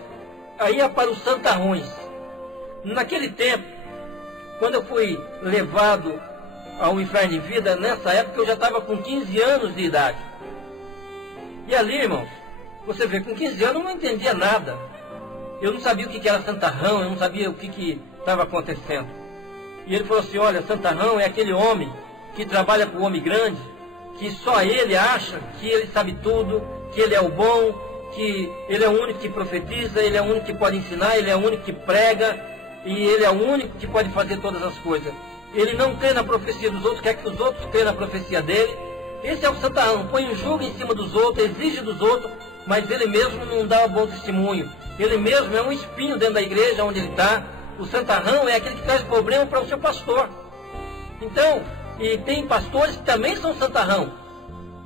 aí é para os santarrões. Naquele tempo, quando eu fui levado ao inferno em vida, nessa época eu já estava com 15 anos de idade. E ali, irmãos, você vê, com 15 anos eu não entendia nada. Eu não sabia o que era santarrão, eu não sabia o que estava acontecendo. E ele falou assim, olha, santarrão é aquele homem que trabalha com o homem grande, que só ele acha que ele sabe tudo, que ele é o bom, que ele é o único que profetiza, ele é o único que pode ensinar, ele é o único que prega, e ele é o único que pode fazer todas as coisas. Ele não crê na profecia dos outros, quer que os outros crêem na profecia dele. Esse é o santarrão, põe um jugo em cima dos outros, exige dos outros, mas ele mesmo não dá um bom testemunho. Ele mesmo é um espinho dentro da igreja onde ele está. O santarrão é aquele que traz problema para o seu pastor. Então, e tem pastores que também são santarrão.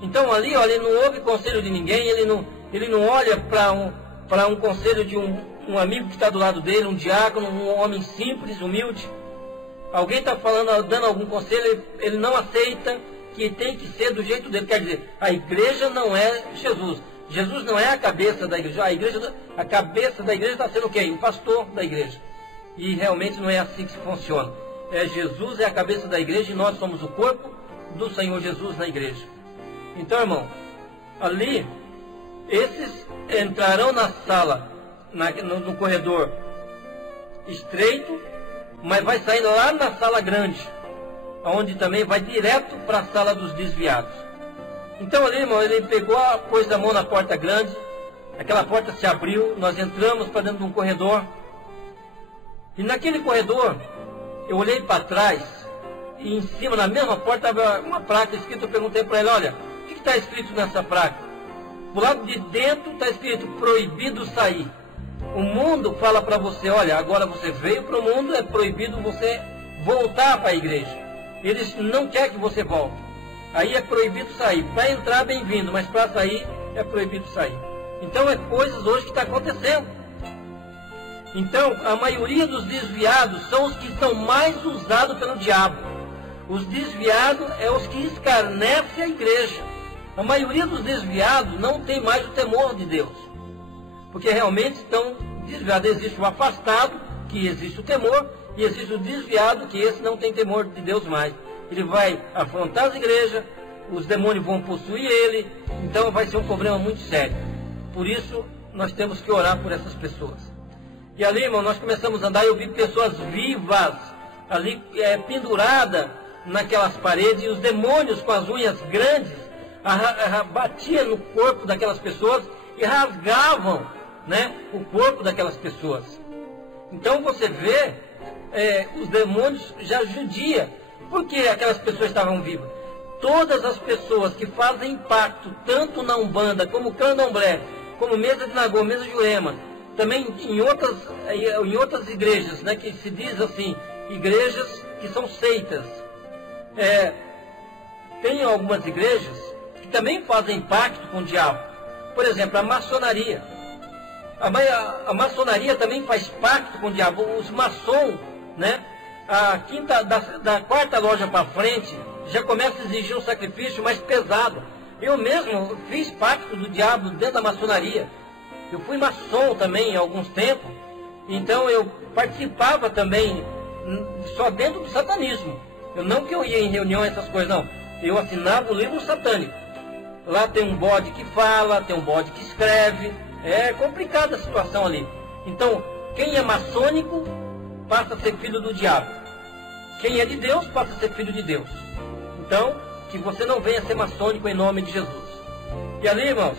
Então ali, olha, ele não ouve conselho de ninguém, ele não olha para um conselho de um amigo que está do lado dele, um diácono, um homem simples, humilde. Alguém está falando, dando algum conselho, ele não aceita, que tem que ser do jeito dele. Quer dizer, a igreja não é Jesus. Jesus não é a cabeça da igreja. A cabeça da igreja está sendo quem? O pastor da igreja. E realmente não é assim que funciona. Jesus é a cabeça da igreja e nós somos o corpo do Senhor Jesus na igreja. Então, irmão, ali, esses entrarão na sala, no corredor estreito, mas vai sair lá na sala grande, onde também vai direto para a sala dos desviados. Então ali, irmão, ele pegou, pôs a mão na porta grande, aquela porta se abriu, nós entramos para dentro de um corredor, e naquele corredor, eu olhei para trás, e em cima, na mesma porta, estava uma placa escrita. Eu perguntei para ele, olha, o que está escrito nessa placa? Do lado de dentro está escrito, proibido sair. O mundo fala para você, olha, agora você veio para o mundo, é proibido você voltar para a igreja. Eles não querem que você volte. Aí é proibido sair. Para entrar, bem-vindo, mas para sair, é proibido sair. Então é coisas hoje que está acontecendo. Então, a maioria dos desviados são os que são mais usados pelo diabo. Os desviados é os que escarnecem a igreja. A maioria dos desviados não tem mais o temor de Deus. Porque realmente estão desviados. Existe o afastado, que existe o temor, e existe o desviado, que esse não tem temor de Deus mais. Ele vai afrontar as igrejas, os demônios vão possuir ele, então vai ser um problema muito sério. Por isso, nós temos que orar por essas pessoas. E ali, irmão, nós começamos a andar e eu vi pessoas vivas, ali penduradas naquelas paredes, e os demônios com as unhas grandes batiam no corpo daquelas pessoas e rasgavam, né, o corpo daquelas pessoas. Então você vê os demônios já judia. Por que aquelas pessoas estavam vivas? Todas as pessoas que fazem pacto, tanto na Umbanda, como Candomblé, como Mesa de Nagô, Mesa de Jurema, também em outras igrejas, né, que se diz assim, igrejas que são seitas. Tem algumas igrejas também fazem pacto com o diabo. Por exemplo, a maçonaria. A maçonaria também faz pacto com o diabo. Os maçons, né? Da quarta loja para frente, já começa a exigir um sacrifício mais pesado. Eu mesmo fiz pacto do diabo dentro da maçonaria. Eu fui maçom também há alguns tempos. Então eu participava também só dentro do satanismo. Não que eu ia em reunião, essas coisas, não. Eu assinava o livro satânico. Lá tem um bode que fala, tem um bode que escreve. É complicada a situação ali. Então, quem é maçônico passa a ser filho do diabo. Quem é de Deus passa a ser filho de Deus. Então, que você não venha ser maçônico em nome de Jesus. E ali, irmãos,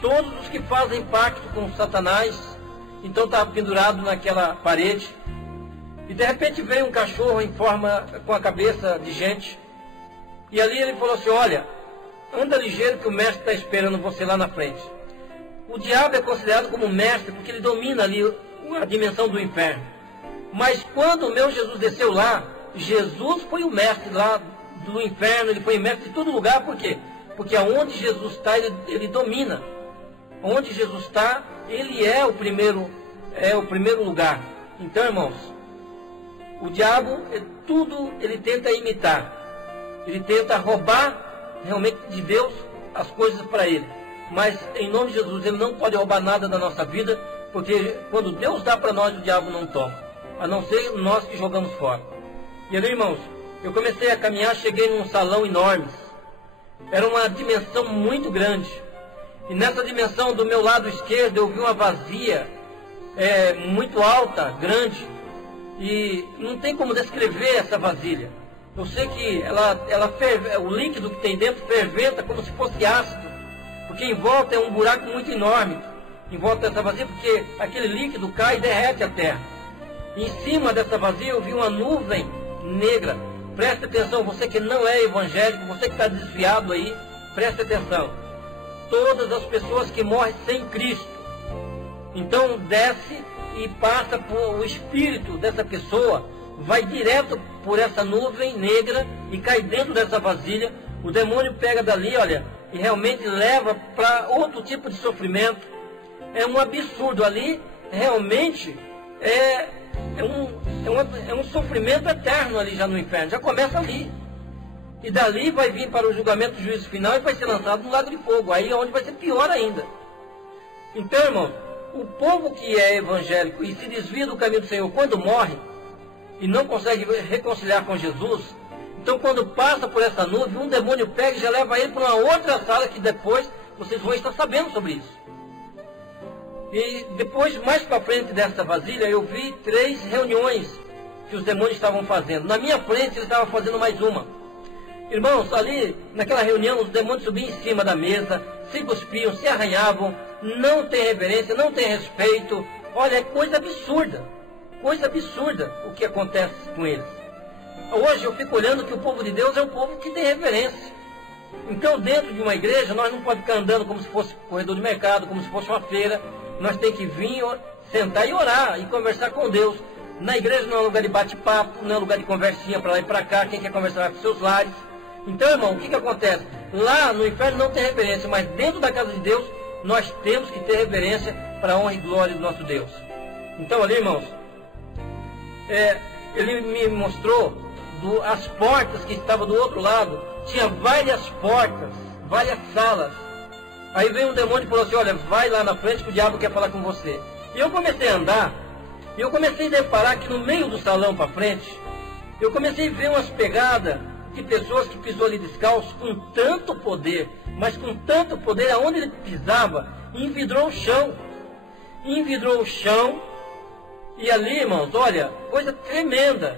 todos os que fazem pacto com Satanás, então está pendurado naquela parede. E de repente veio um cachorro em forma, com a cabeça de gente. E ali ele falou assim, olha, anda ligeiro que o mestre está esperando você lá na frente. O diabo é considerado como mestre porque ele domina ali a dimensão do inferno. Mas quando o meu Jesus desceu lá, Jesus foi o mestre lá do inferno, ele foi mestre de todo lugar. Por quê? Porque aonde Jesus está, ele domina. Onde Jesus está, ele é o primeiro lugar. Então, irmãos, o diabo, tudo ele tenta imitar. Ele tenta roubar realmente de Deus as coisas para ele. Mas em nome de Jesus, ele não pode roubar nada da nossa vida, porque quando Deus dá para nós, o diabo não toma. A não ser nós que jogamos fora. E ali, irmãos, eu comecei a caminhar, cheguei num salão enorme. Era uma dimensão muito grande. E nessa dimensão, do meu lado esquerdo, eu vi uma vazia muito alta, grande. E não tem como descrever essa vasilha. Eu sei que ela ferve, o líquido que tem dentro ferventa como se fosse ácido. Porque em volta é um buraco muito enorme. Em volta dessa vazia, porque aquele líquido cai e derrete a terra. E em cima dessa vazia eu vi uma nuvem negra. Preste atenção, você que não é evangélico, você que está desviado aí, preste atenção. Todas as pessoas que morrem sem Cristo, então desce e passa por o espírito dessa pessoa, vai direto por essa nuvem negra e cai dentro dessa vasilha. O demônio pega dali, olha, e realmente leva para outro tipo de sofrimento. É um absurdo ali, realmente é um sofrimento eterno ali já no inferno, já começa ali. E dali vai vir para o julgamento do juízo final e vai ser lançado no lago de fogo. Aí é onde vai ser pior ainda. Então, irmão, o povo que é evangélico e se desvia do caminho do Senhor quando morre e não consegue reconciliar com Jesus, então quando passa por essa nuvem, um demônio pega e já leva ele para uma outra sala que depois vocês vão estar sabendo sobre isso. E depois, mais para frente dessa vasilha, eu vi 3 reuniões que os demônios estavam fazendo. Na minha frente, eles estavam fazendo mais uma. Irmãos, ali, naquela reunião, os demônios subiam em cima da mesa, se cuspiam, se arranhavam, não tem reverência, não tem respeito. Olha, é coisa absurda o que acontece com eles. Hoje eu fico olhando que o povo de Deus é um povo que tem reverência. Então, dentro de uma igreja, nós não podemos ficar andando como se fosse corredor de mercado, como se fosse uma feira. Nós temos que vir, sentar e orar e conversar com Deus. Na igreja não é lugar de bate-papo, não é lugar de conversinha para lá e para cá. Quem quer conversar vai para os seus lares. Então, irmão, o que acontece? Lá no inferno não tem reverência, mas dentro da casa de Deus, nós temos que ter reverência para a honra e glória do nosso Deus. Então, ali, irmãos, ele me mostrou as portas que estavam do outro lado. Tinha várias portas, várias salas. Aí veio um demônio e falou assim, olha, vai lá na frente que o diabo quer falar com você. E eu comecei a andar, e eu comecei a deparar que no meio do salão para frente, eu comecei a ver umas pegadas de pessoas que pisou ali descalço com tanto poder, mas com tanto poder, aonde ele pisava, envidrou o chão. Envidrou o chão, e ali, irmãos, olha, coisa tremenda,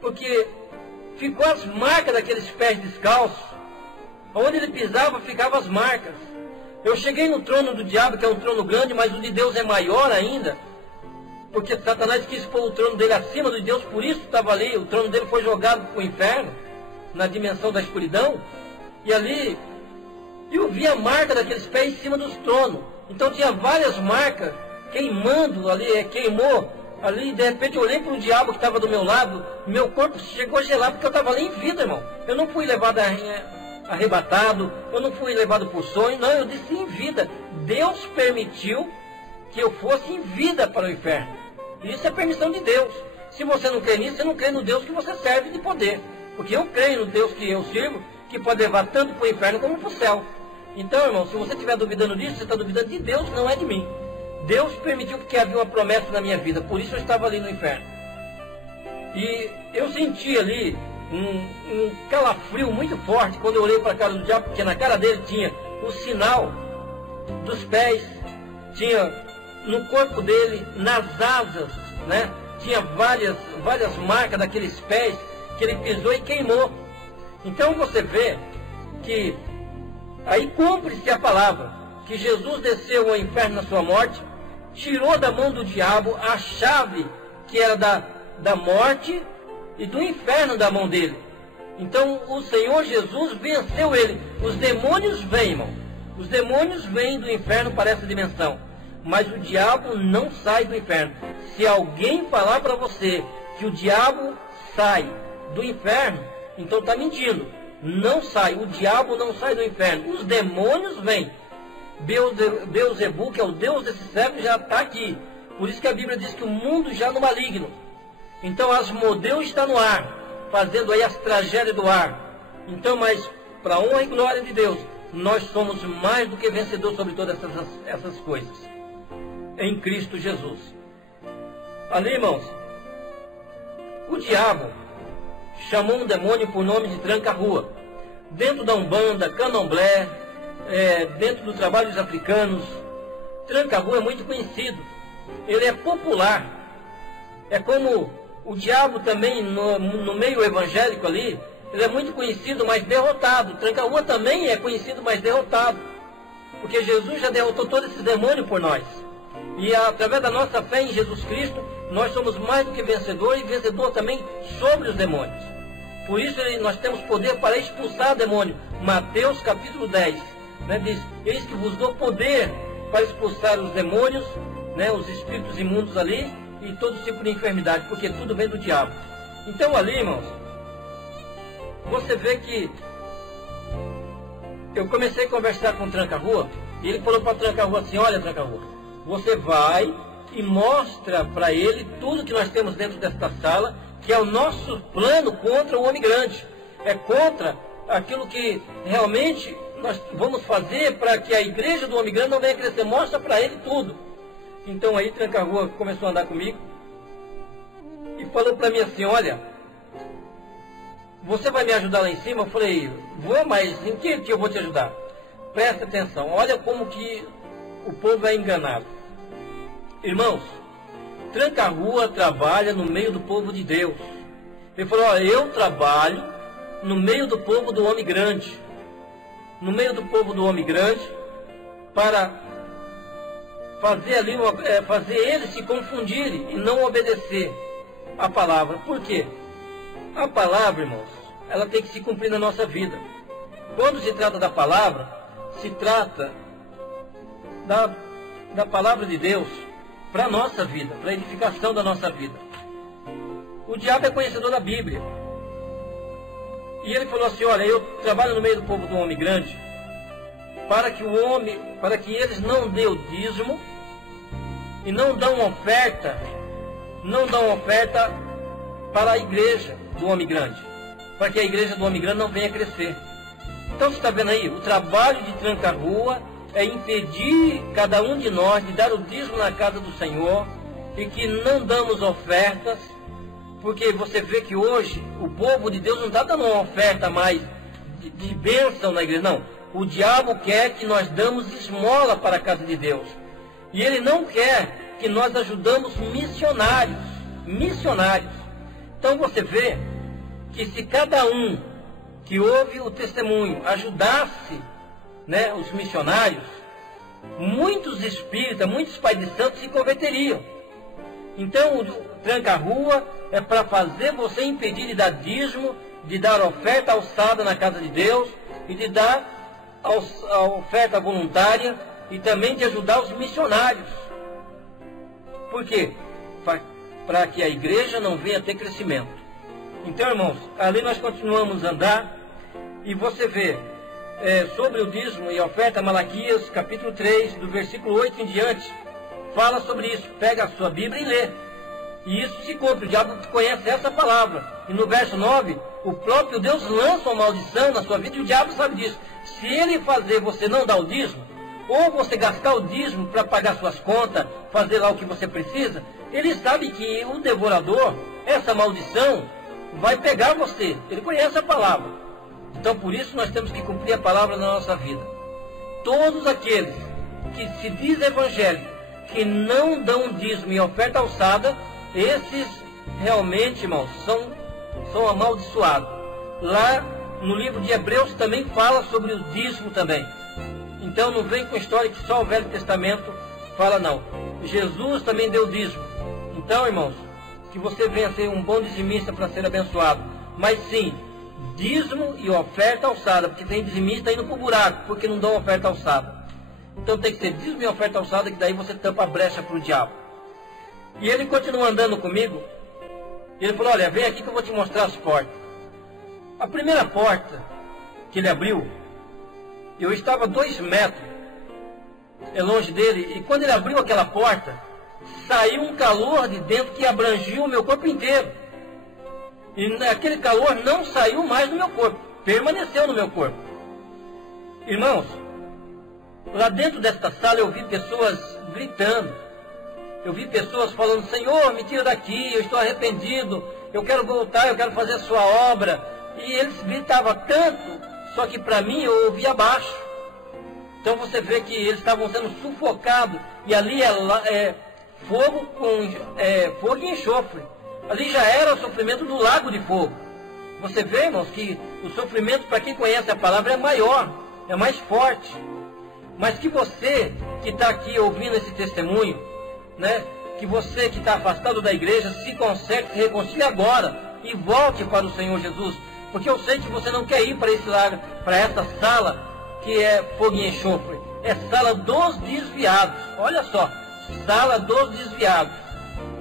porque ficou as marcas daqueles pés descalços. Onde ele pisava, ficavam as marcas. Eu cheguei no trono do diabo, que é um trono grande, mas o de Deus é maior ainda. Porque Satanás quis pôr o trono dele acima do de Deus, por isso estava ali. O trono dele foi jogado para o inferno, na dimensão da escuridão. E ali, eu vi a marca daqueles pés em cima dos tronos. Então tinha várias marcas, queimando ali, queimou. Ali, de repente, eu olhei para o diabo que estava do meu lado, meu corpo chegou a gelar, porque eu estava ali em vida, irmão. Eu não fui levado arrebatado, eu não fui levado por sonho, não, eu disse em vida. Deus permitiu que eu fosse em vida para o inferno. Isso é permissão de Deus. Se você não crê nisso, você não crê no Deus que você serve de poder. Porque eu creio no Deus que eu sirvo, que pode levar tanto para o inferno como para o céu. Então, irmão, se você estiver duvidando disso, você está duvidando de Deus, não é de mim. Deus permitiu porque havia uma promessa na minha vida, por isso eu estava ali no inferno. E eu senti ali um calafrio muito forte quando eu olhei para a cara do diabo, porque na cara dele tinha o sinal dos pés, tinha no corpo dele, nas asas, né? Tinha várias marcas daqueles pés que ele pisou e queimou. Então você vê que aí cumpre-se a palavra, que Jesus desceu ao inferno na sua morte, tirou da mão do diabo a chave que era da morte e do inferno da mão dele. Então o Senhor Jesus venceu ele. Os demônios vêm, irmão. Os demônios vêm do inferno para essa dimensão. Mas o diabo não sai do inferno. Se alguém falar para você que o diabo sai do inferno, então está mentindo. Não sai. O diabo não sai do inferno. Os demônios vêm. Beelzebu, que é o Deus desse século, já está aqui. Por isso que a Bíblia diz que o mundo já no maligno. Então Asmodeu está no ar, fazendo aí as tragédias do ar. Então, mas para a honra e glória de Deus, nós somos mais do que vencedores sobre todas essas coisas. Em Cristo Jesus. Ali, irmãos, o diabo chamou um demônio por nome de tranca-rua. Dentro da Umbanda, Candomblé, dentro do trabalho dos africanos, tranca-rua é muito conhecido. Ele é popular. É como o diabo também no meio evangélico ali, ele é muito conhecido, mas derrotado. Tranca-rua também é conhecido, mas derrotado. Porque Jesus já derrotou todos esses demônios por nós. E através da nossa fé em Jesus Cristo, nós somos mais do que vencedor e vencedor também sobre os demônios. Por isso nós temos poder para expulsar demônio. Mateus capítulo 10, né, diz: eis que vos dou poder para expulsar os demônios, né, os espíritos imundos ali, e todo tipo de enfermidade, porque tudo vem do diabo. Então ali, irmãos, você vê que eu comecei a conversar com o Tranca-Rua, e ele falou para o Tranca-Rua assim: olha, Tranca-Rua, você vai e mostra para ele tudo que nós temos dentro desta sala, que é o nosso plano contra o homem grande. É contra aquilo que realmente nós vamos fazer para que a igreja do homem grande não venha crescer. Mostra para ele tudo. Então aí Tranca-Rua começou a andar comigo e falou para mim assim: olha, você vai me ajudar lá em cima? Eu falei: vou, mas em que eu vou te ajudar? Presta atenção, olha como que o povo é enganado. Irmãos, Tranca-Rua trabalha no meio do povo de Deus. Ele falou: olha, eu trabalho no meio do povo do homem grande. No meio do povo do homem grande, para fazer ali, fazer eles se confundirem e não obedecer a palavra. Por quê? A palavra, irmãos, ela tem que se cumprir na nossa vida. Quando se trata da palavra, se trata da palavra de Deus para a nossa vida, para a edificação da nossa vida. O diabo é conhecedor da Bíblia. E ele falou assim: olha, eu trabalho no meio do povo do homem grande, para que eles não dêem o dízimo e não dão oferta para a igreja do homem grande, para que a igreja do homem grande não venha crescer. Então você está vendo aí, o trabalho de Tranca-Rua é impedir cada um de nós de dar o dízimo na casa do Senhor, e que não damos ofertas, porque você vê que hoje o povo de Deus não está dando uma oferta mais de bênção na igreja, não. O diabo quer que nós damos esmola para a casa de Deus. E ele não quer que nós ajudamos missionários. Então você vê que se cada um que ouve o testemunho ajudasse, né, os missionários, muitos espíritas, muitos pais de santos se converteriam. Então o Tranca-Rua é para fazer você impedir de dar dízimo, de dar oferta alçada na casa de Deus, e de dar a oferta voluntária, e também de ajudar os missionários. Por quê? Para que a igreja não venha ter crescimento. Então, irmãos, ali nós continuamos a andar, e você vê sobre o dízimo e oferta, Malaquias, capítulo 3, do versículo 8 em diante, fala sobre isso. Pega a sua Bíblia e lê. E isso se cumpre, o diabo conhece essa palavra. E no verso 9, o próprio Deus lança uma maldição na sua vida, e o diabo sabe disso. Se ele fazer você não dar o dízimo, ou você gastar o dízimo para pagar suas contas, fazer lá o que você precisa, ele sabe que o devorador, essa maldição, vai pegar você. Ele conhece a palavra. Então por isso nós temos que cumprir a palavra na nossa vida. Todos aqueles que se diz evangélico, que não dão dízimo e oferta alçada, esses realmente, irmãos, são amaldiçoados. Lá no livro de Hebreus também fala sobre o dízimo também. Então não vem com história que só o Velho Testamento fala, não. Jesus também deu dízimo. Então, irmãos, que você venha ser um bom dizimista para ser abençoado. Mas sim, dízimo e oferta alçada, porque tem dizimista indo para o buraco, porque não dão oferta alçada. Então tem que ser dízimo e oferta alçada, que daí você tampa a brecha para o diabo. E ele continua andando comigo. Ele falou, olha, vem aqui que eu vou te mostrar as portas. A primeira porta que ele abriu, eu estava 2 metros longe dele, e quando ele abriu aquela porta, saiu um calor de dentro que abrangiu o meu corpo inteiro. E aquele calor não saiu mais do meu corpo, permaneceu no meu corpo. Irmãos, lá dentro desta sala eu vi pessoas gritando. Eu vi pessoas falando, Senhor, me tira daqui, eu estou arrependido, eu quero voltar, eu quero fazer a sua obra. E eles gritavam tanto, só que para mim eu ouvia abaixo. Então você vê que eles estavam sendo sufocados, e ali é fogo e enxofre. Ali já era o sofrimento do lago de fogo. Você vê, irmãos, que o sofrimento, para quem conhece a palavra, é maior, é mais forte. Mas que você que está aqui ouvindo esse testemunho, né, que você que está afastado da igreja, se conserte, se reconcilie agora e volte para o Senhor Jesus. Porque eu sei que você não quer ir para esse lago, para essa sala que é fogo e enxofre. É sala dos desviados. Olha só, sala dos desviados.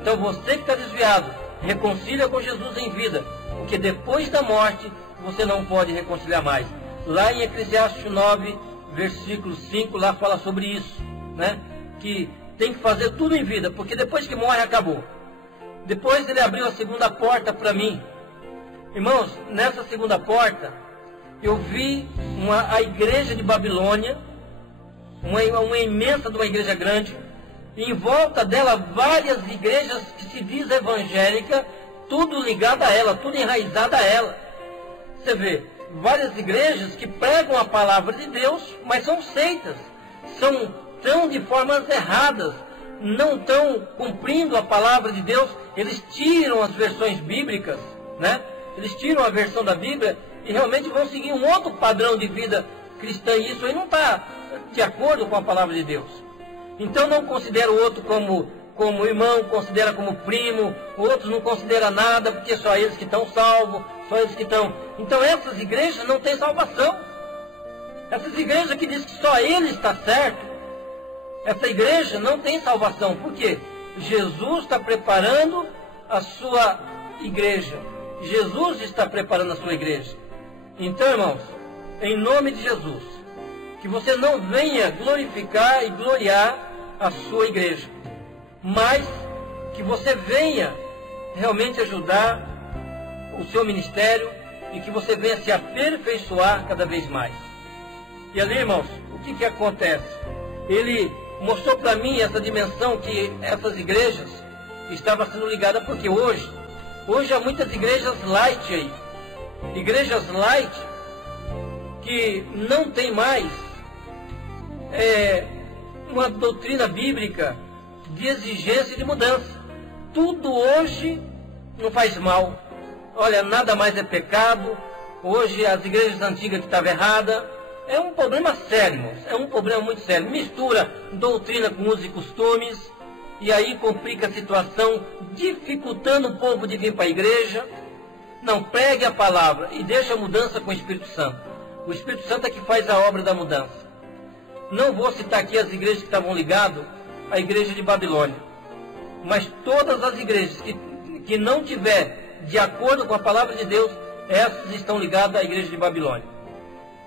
Então você que está desviado, reconcilia com Jesus em vida, porque depois da morte você não pode reconciliar mais. Lá em Eclesiastes 9, versículo 5, lá fala sobre isso, né? Que tem que fazer tudo em vida, porque depois que morre, acabou. Depois ele abriu a segunda porta para mim. Irmãos, nessa segunda porta, eu vi a igreja de Babilônia, uma imensa de uma igreja grande, e em volta dela várias igrejas que se diz evangélica, tudo ligado a ela, tudo enraizado a ela. Você vê, várias igrejas que pregam a palavra de Deus, mas são seitas, estão de formas erradas, não estão cumprindo a palavra de Deus. Eles tiram as versões bíblicas, né? Eles tiram a versão da Bíblia e realmente vão seguir um outro padrão de vida cristã, e isso aí não está de acordo com a palavra de Deus. Então não considera o outro como irmão, considera como primo, outros não consideram nada, porque só eles que estão salvos, só eles que estão. Então essas igrejas não têm salvação. Essas igrejas que dizem que só ele está certo, essa igreja não tem salvação. Por quê? Jesus está preparando a sua igreja. Jesus está preparando a sua igreja. Então, irmãos, em nome de Jesus, que você não venha glorificar e gloriar a sua igreja, mas que você venha realmente ajudar o seu ministério e que você venha se aperfeiçoar cada vez mais. E ali, irmãos, o que acontece? Ele mostrou para mim essa dimensão que essas igrejas estavam sendo ligadas, porque hoje há muitas igrejas light aí. Igrejas light que não tem mais uma doutrina bíblica de exigência e de mudança. Tudo hoje não faz mal. Olha, nada mais é pecado. Hoje as igrejas antigas que estavam erradas. É um problema sério, irmãos. É um problema muito sério. Mistura doutrina com usos e costumes, e aí complica a situação, dificultando o povo de vir para a igreja. Não, pregue a palavra e deixa a mudança com o Espírito Santo. O Espírito Santo é que faz a obra da mudança. Não vou citar aqui as igrejas que estavam ligadas à igreja de Babilônia, mas todas as igrejas que não tiver de acordo com a palavra de Deus, essas estão ligadas à igreja de Babilônia.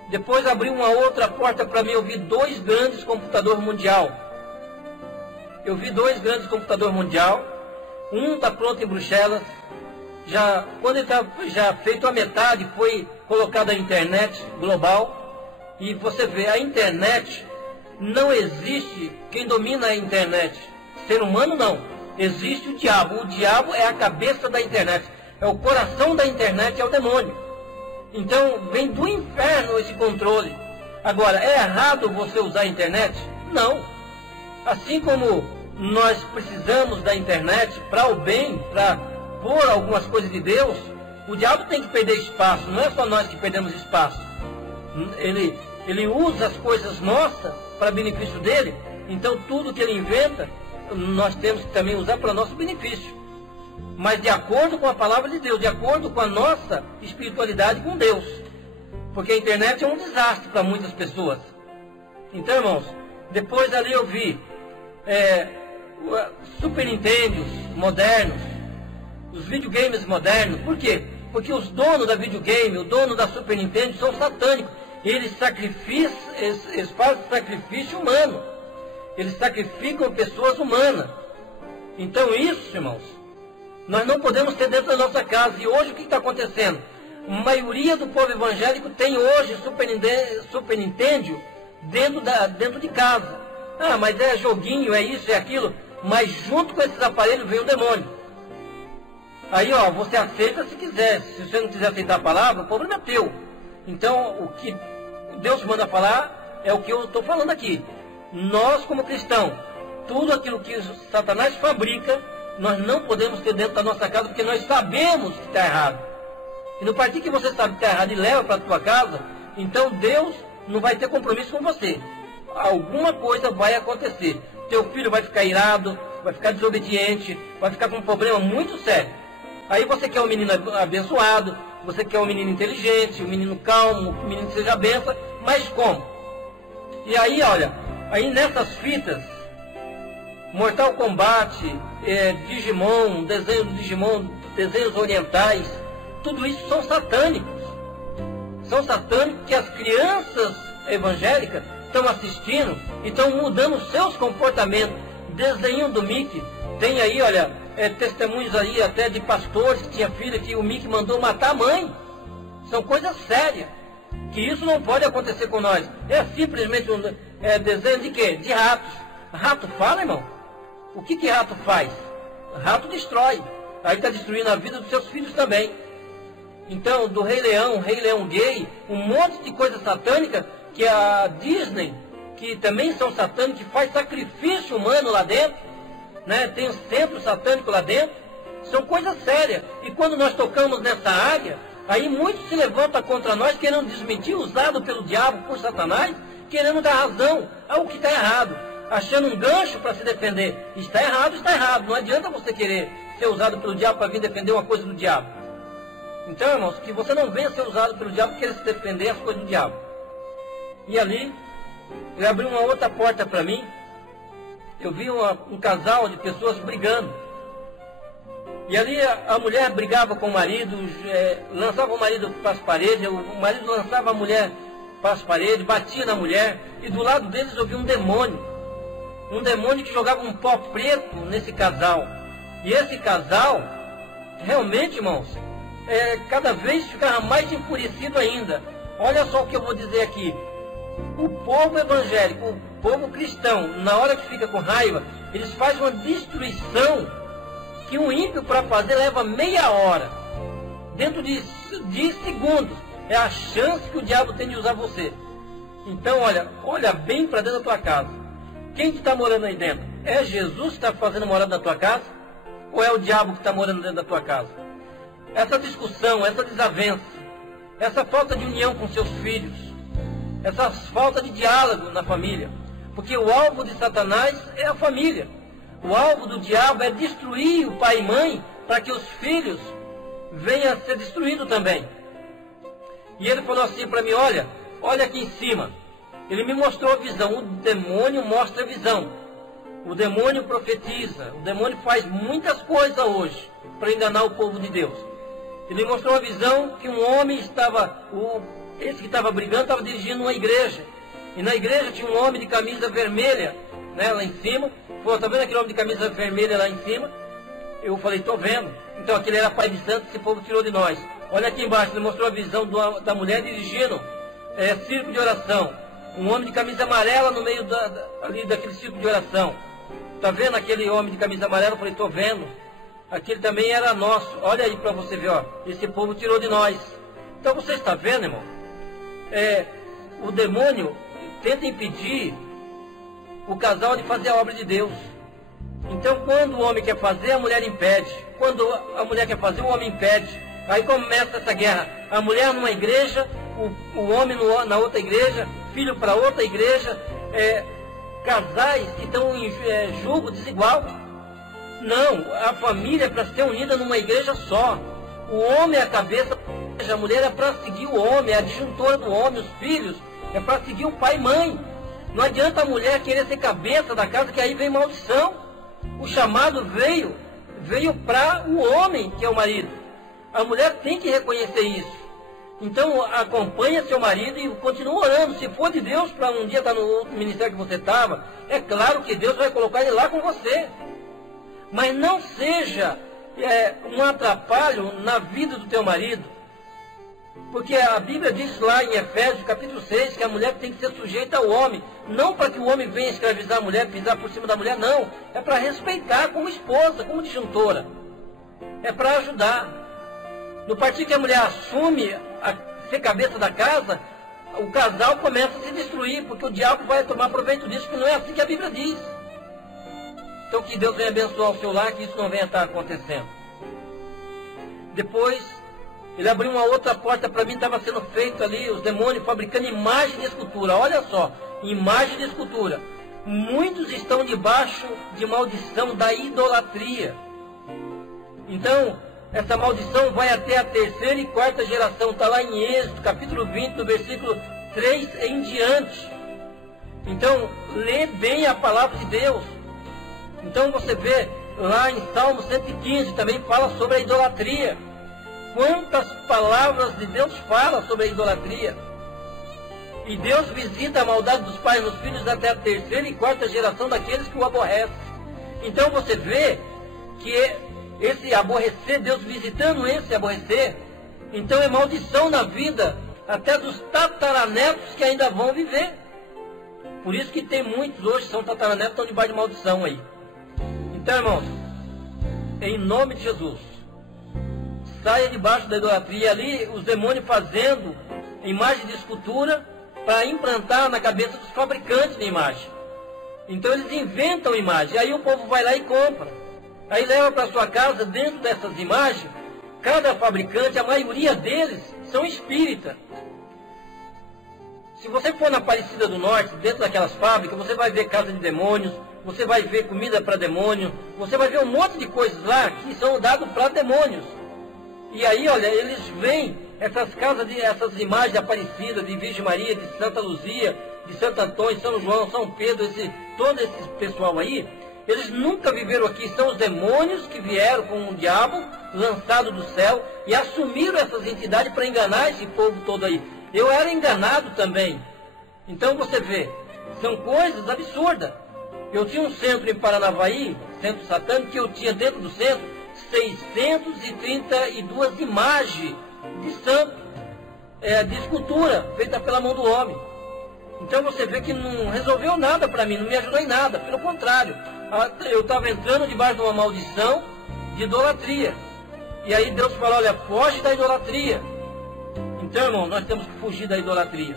Depois abriu uma outra porta para mim, eu vi 2 grandes computadores mundial. Eu vi 2 grandes computadores mundial. Um está pronto em Bruxelas. Quando ele está já feito a metade, foi colocada a internet global. E você vê, a internet, não existe quem domina a internet. Ser humano não. Existe o diabo. O diabo é a cabeça da internet. É o coração da internet, é o demônio. Então, vem do inferno esse controle. Agora, é errado você usar a internet? Não. Assim como nós precisamos da internet para o bem, para pôr algumas coisas de Deus, o diabo tem que perder espaço. Não é só nós que perdemos espaço. Ele usa as coisas nossas para benefício dele. Então, tudo que ele inventa, nós temos que também usar para nosso benefício. Mas de acordo com a palavra de Deus, de acordo com a nossa espiritualidade com Deus. Porque a internet é um desastre para muitas pessoas. Então, irmãos, depois ali eu vi Super Nintendo modernos, os videogames modernos. Por quê? Porque os donos da videogame, o dono da Super Nintendo são satânicos. Eles fazem sacrifício humano. Eles sacrificam pessoas humanas. Então isso, irmãos, nós não podemos ter dentro da nossa casa. E hoje o que está acontecendo? A maioria do povo evangélico tem hoje Super Nintendo dentro de casa. Ah, mas é joguinho, é isso, é aquilo. Mas junto com esses aparelhos vem o demônio. Aí, ó, você aceita se quiser. Se você não quiser aceitar a palavra, o problema é teu. Então, o que Deus manda falar é o que eu estou falando aqui. Nós, como cristãos, tudo aquilo que Satanás fabrica, nós não podemos ter dentro da nossa casa, porque nós sabemos que está errado. E no partir que você sabe que está errado e leva para a tua casa, então Deus não vai ter compromisso com você. Alguma coisa vai acontecer. Teu filho vai ficar irado, vai ficar desobediente, vai ficar com um problema muito sério. Aí você quer um menino abençoado, você quer um menino inteligente, um menino calmo, um menino que seja benção, mas como? E aí, olha, aí nessas fitas, Mortal Kombat, Digimon, desenho do Digimon, desenhos orientais, tudo isso são satânicos. São satânicos que as crianças evangélicas estão assistindo e estão mudando os seus comportamentos. Desenho do Mickey, tem aí, olha, testemunhos aí até de pastores que tinha filha que o Mickey mandou matar a mãe. São coisas sérias, que isso não pode acontecer com nós. É simplesmente um desenho de quê? De ratos. Rato fala, irmão? O que rato faz? Rato destrói. Aí está destruindo a vida dos seus filhos também. Então, do Rei Leão gay, um monte de coisa satânica que a Disney, que também são satânicos, que faz sacrifício humano lá dentro, né? Tem um centro satânico lá dentro. São coisas sérias. E quando nós tocamos nessa área, aí muitos se levantam contra nós, querendo desmentir, usado pelo diabo, por Satanás, querendo dar razão ao que está errado, achando um gancho para se defender. Está errado, está errado. Não adianta você querer ser usado pelo diabo para vir defender uma coisa do diabo. Então, irmãos, que você não venha ser usado pelo diabo para querer se defender as coisas do diabo. E ali, ele abriu uma outra porta para mim. Eu vi um casal de pessoas brigando. E ali a mulher brigava com o marido, lançava o marido para as paredes, o marido lançava a mulher para as paredes, batia na mulher. E do lado deles eu vi um demônio. Um demônio que jogava um pó preto nesse casal. E esse casal, realmente, irmãos, cada vez ficava mais enfurecido ainda. Olha só o que eu vou dizer aqui. O povo evangélico, o povo cristão, na hora que fica com raiva, eles fazem uma destruição que um ímpio para fazer leva meia hora. Dentro de segundos. É a chance que o diabo tem de usar você. Então, olha bem para dentro da tua casa. Quem que está morando aí dentro? É Jesus que está fazendo morada na tua casa? Ou é o diabo que está morando dentro da tua casa? Essa discussão, essa desavença, essa falta de união com seus filhos, essa falta de diálogo na família. Porque o alvo de Satanás é a família. O alvo do diabo é destruir o pai e mãe para que os filhos venham a ser destruídos também. E ele falou assim para mim, olha aqui em cima. Ele me mostrou a visão. O demônio mostra a visão. O demônio profetiza. O demônio faz muitas coisas hoje para enganar o povo de Deus. Ele mostrou a visão que um homem estava, esse que estava brigando estava dirigindo uma igreja. E na igreja tinha um homem de camisa vermelha, né, lá em cima. Falou, tá vendo aquele homem de camisa vermelha lá em cima? Eu falei, tô vendo. Então aquele era pai de santo, esse povo tirou de nós. Olha aqui embaixo, ele mostrou a visão da mulher dirigindo círculo de oração. Um homem de camisa amarela no meio ali daquele círculo de oração. Tá vendo aquele homem de camisa amarela? Eu falei, tô vendo. Aquele também era nosso. Olha aí para você ver, ó. Esse povo tirou de nós. Então você está vendo, irmão? O demônio tenta impedir o casal de fazer a obra de Deus. Então quando o homem quer fazer, a mulher impede. Quando a mulher quer fazer, o homem impede. Aí começa essa guerra. A mulher numa igreja, o homem na outra igreja, filho para outra igreja, casais que estão em julgo desigual. Não, a família é para ser unida numa igreja só. O homem é a cabeça, a mulher é para seguir o homem, é a disjuntora do homem, os filhos é para seguir o pai e mãe. Não adianta a mulher querer ser cabeça da casa, que aí vem maldição. O chamado veio para o homem, que é o marido. A mulher tem que reconhecer isso. Então acompanha seu marido e continua orando. Se for de Deus, para um dia estar no outro ministério que você estava, é claro que Deus vai colocar ele lá com você. Mas não seja um atrapalho na vida do teu marido. Porque a Bíblia diz lá em Efésios capítulo 6 que a mulher tem que ser sujeita ao homem. Não para que o homem venha escravizar a mulher, pisar por cima da mulher, não. É para respeitar como esposa, como disjuntora. É para ajudar. No partido que a mulher assume ser cabeça da casa, o casal começa a se destruir, porque o diabo vai tomar proveito disso, porque não é assim que a Bíblia diz. Então que Deus venha abençoar o seu lar, que isso não venha estar acontecendo. Depois, ele abriu uma outra porta para mim, estava sendo feito ali, os demônios fabricando imagem de escultura. Olha só, imagem de escultura. Muitos estão debaixo de maldição da idolatria. Então, essa maldição vai até a terceira e quarta geração. Está lá em Êxodo, capítulo 20, no versículo 3 em diante. Então, lê bem a palavra de Deus. Então você vê lá em Salmo 115, também fala sobre a idolatria. Quantas palavras de Deus falam sobre a idolatria. E Deus visita a maldade dos pais nos filhos até a terceira e quarta geração daqueles que o aborrecem. Então você vê que esse aborrecer, Deus visitando esse aborrecer, então é maldição na vida até dos tataranetos que ainda vão viver. Por isso que tem muitos hoje que são tataranetos, estão debaixo de maldição aí. Então, irmãos, em nome de Jesus, saia debaixo da idolatria. Ali os demônios fazendo imagem de escultura para implantar na cabeça dos fabricantes de imagem. Então eles inventam imagem, aí o povo vai lá e compra. Aí leva para sua casa, dentro dessas imagens, cada fabricante, a maioria deles, são espíritas. Se você for na Aparecida do Norte, dentro daquelas fábricas, você vai ver casa de demônios, você vai ver comida para demônio, você vai ver um monte de coisas lá que são dadas para demônios. E aí, olha, eles veem essas casas, essas imagens de Aparecida, de Virgem Maria, de Santa Luzia, de Santo Antônio, São João, São Pedro, todo esse pessoal aí, eles nunca viveram aqui. São os demônios que vieram com o diabo, lançado do céu, e assumiram essas entidades para enganar esse povo todo aí. Eu era enganado também. Então você vê, são coisas absurdas. Eu tinha um centro em Paranavaí, centro satânico, que eu tinha dentro do centro 632 imagens de santo, de escultura, feita pela mão do homem. Então você vê que não resolveu nada para mim, não me ajudou em nada, pelo contrário. Eu estava entrando debaixo de uma maldição de idolatria. E aí Deus falou, olha, foge da idolatria. Então, irmão, nós temos que fugir da idolatria.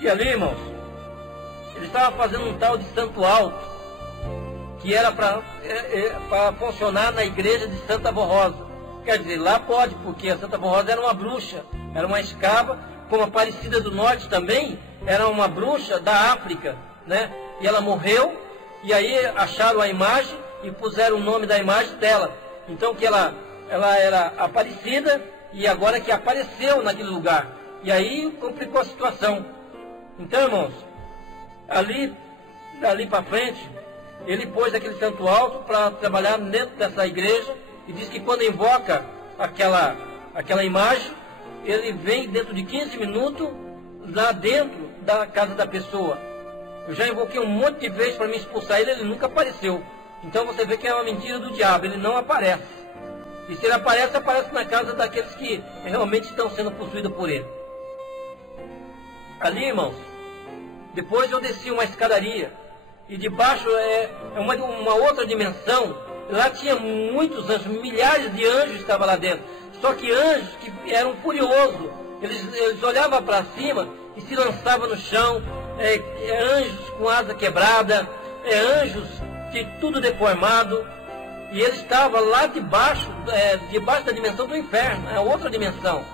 E ali, irmãos, ele estava fazendo um tal de santo alto, que era para funcionar na igreja de Santa Borrosa. Quer dizer, lá pode, porque a Santa Borrosa era uma bruxa, era uma escrava, como a Aparecida do Norte também, era uma bruxa da África, né? E ela morreu, e aí acharam a imagem e puseram o nome da imagem dela. Então que ela era Aparecida, e agora que apareceu naquele lugar. E aí complicou a situação. Então, irmãos, dali para frente, ele pôs aquele santo alto para trabalhar dentro dessa igreja, e diz que quando invoca aquela imagem, ele vem dentro de 15 minutos lá dentro da casa da pessoa. Eu já invoquei um monte de vezes para me expulsar ele nunca apareceu. Então você vê que é uma mentira do diabo, ele não aparece. E se ele aparece, aparece na casa daqueles que realmente estão sendo possuídos por ele. Ali, irmãos, depois eu desci uma escadaria, e debaixo é uma outra dimensão. Lá tinha muitos anjos, milhares de anjos estavam lá dentro. Só que anjos que eram furiosos, eles olhavam para cima e se lançavam no chão, anjos com asa quebrada, anjos de tudo deformado, e ele estava lá debaixo da dimensão do inferno, é outra dimensão.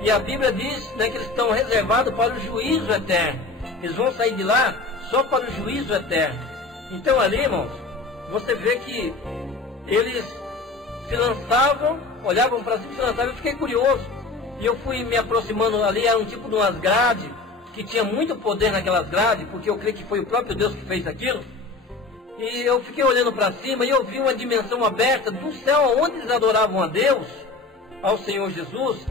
E a Bíblia diz, né, que eles estão reservados para o juízo eterno. Eles vão sair de lá só para o juízo eterno. Então ali, irmãos, você vê que eles se lançavam, olhavam para cima e se lançavam. Eu fiquei curioso. E eu fui me aproximando ali, era um tipo de umas grades, que tinha muito poder naquelas grades, porque eu creio que foi o próprio Deus que fez aquilo. E eu fiquei olhando para cima e eu vi uma dimensão aberta do céu, onde eles adoravam a Deus, ao Senhor Jesus,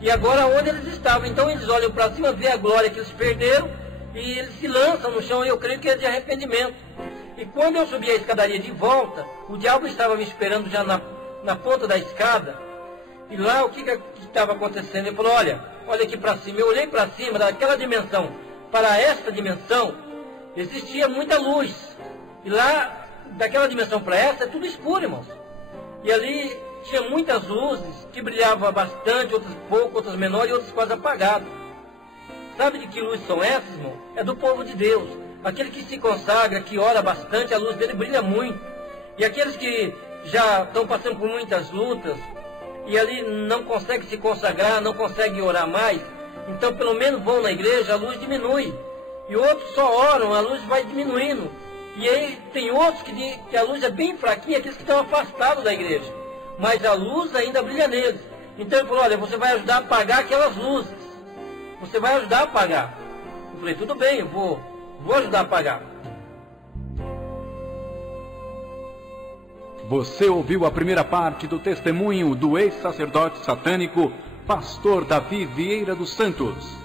e agora onde eles estavam. Então eles olham para cima, vê a glória que eles perderam, e eles se lançam no chão, e eu creio que é de arrependimento. E quando eu subi a escadaria de volta, o diabo estava me esperando já na ponta da escada. E lá o que estava acontecendo? Ele falou, olha aqui para cima. Eu olhei para cima, daquela dimensão para esta dimensão, existia muita luz. E lá, daquela dimensão para essa, é tudo escuro, irmãos. E ali tinha muitas luzes que brilhavam bastante, outras pouco, outras menores e outras quase apagadas. Sabe de que luzes são essas, irmão? É do povo de Deus. Aquele que se consagra, que ora bastante, a luz dele brilha muito. E aqueles que já estão passando por muitas lutas, e ali não conseguem se consagrar, não conseguem orar mais, então pelo menos vão na igreja, a luz diminui. E outros só oram, a luz vai diminuindo. E aí tem outros que a luz é bem fraquinha, aqueles que estão afastados da igreja. Mas a luz ainda brilha neles. Então ele falou, olha, você vai ajudar a apagar aquelas luzes. Você vai ajudar a apagar. Eu falei, tudo bem, eu vou ajudar a apagar. Você ouviu a primeira parte do testemunho do ex-sacerdote satânico, pastor Davi Vieira dos Santos.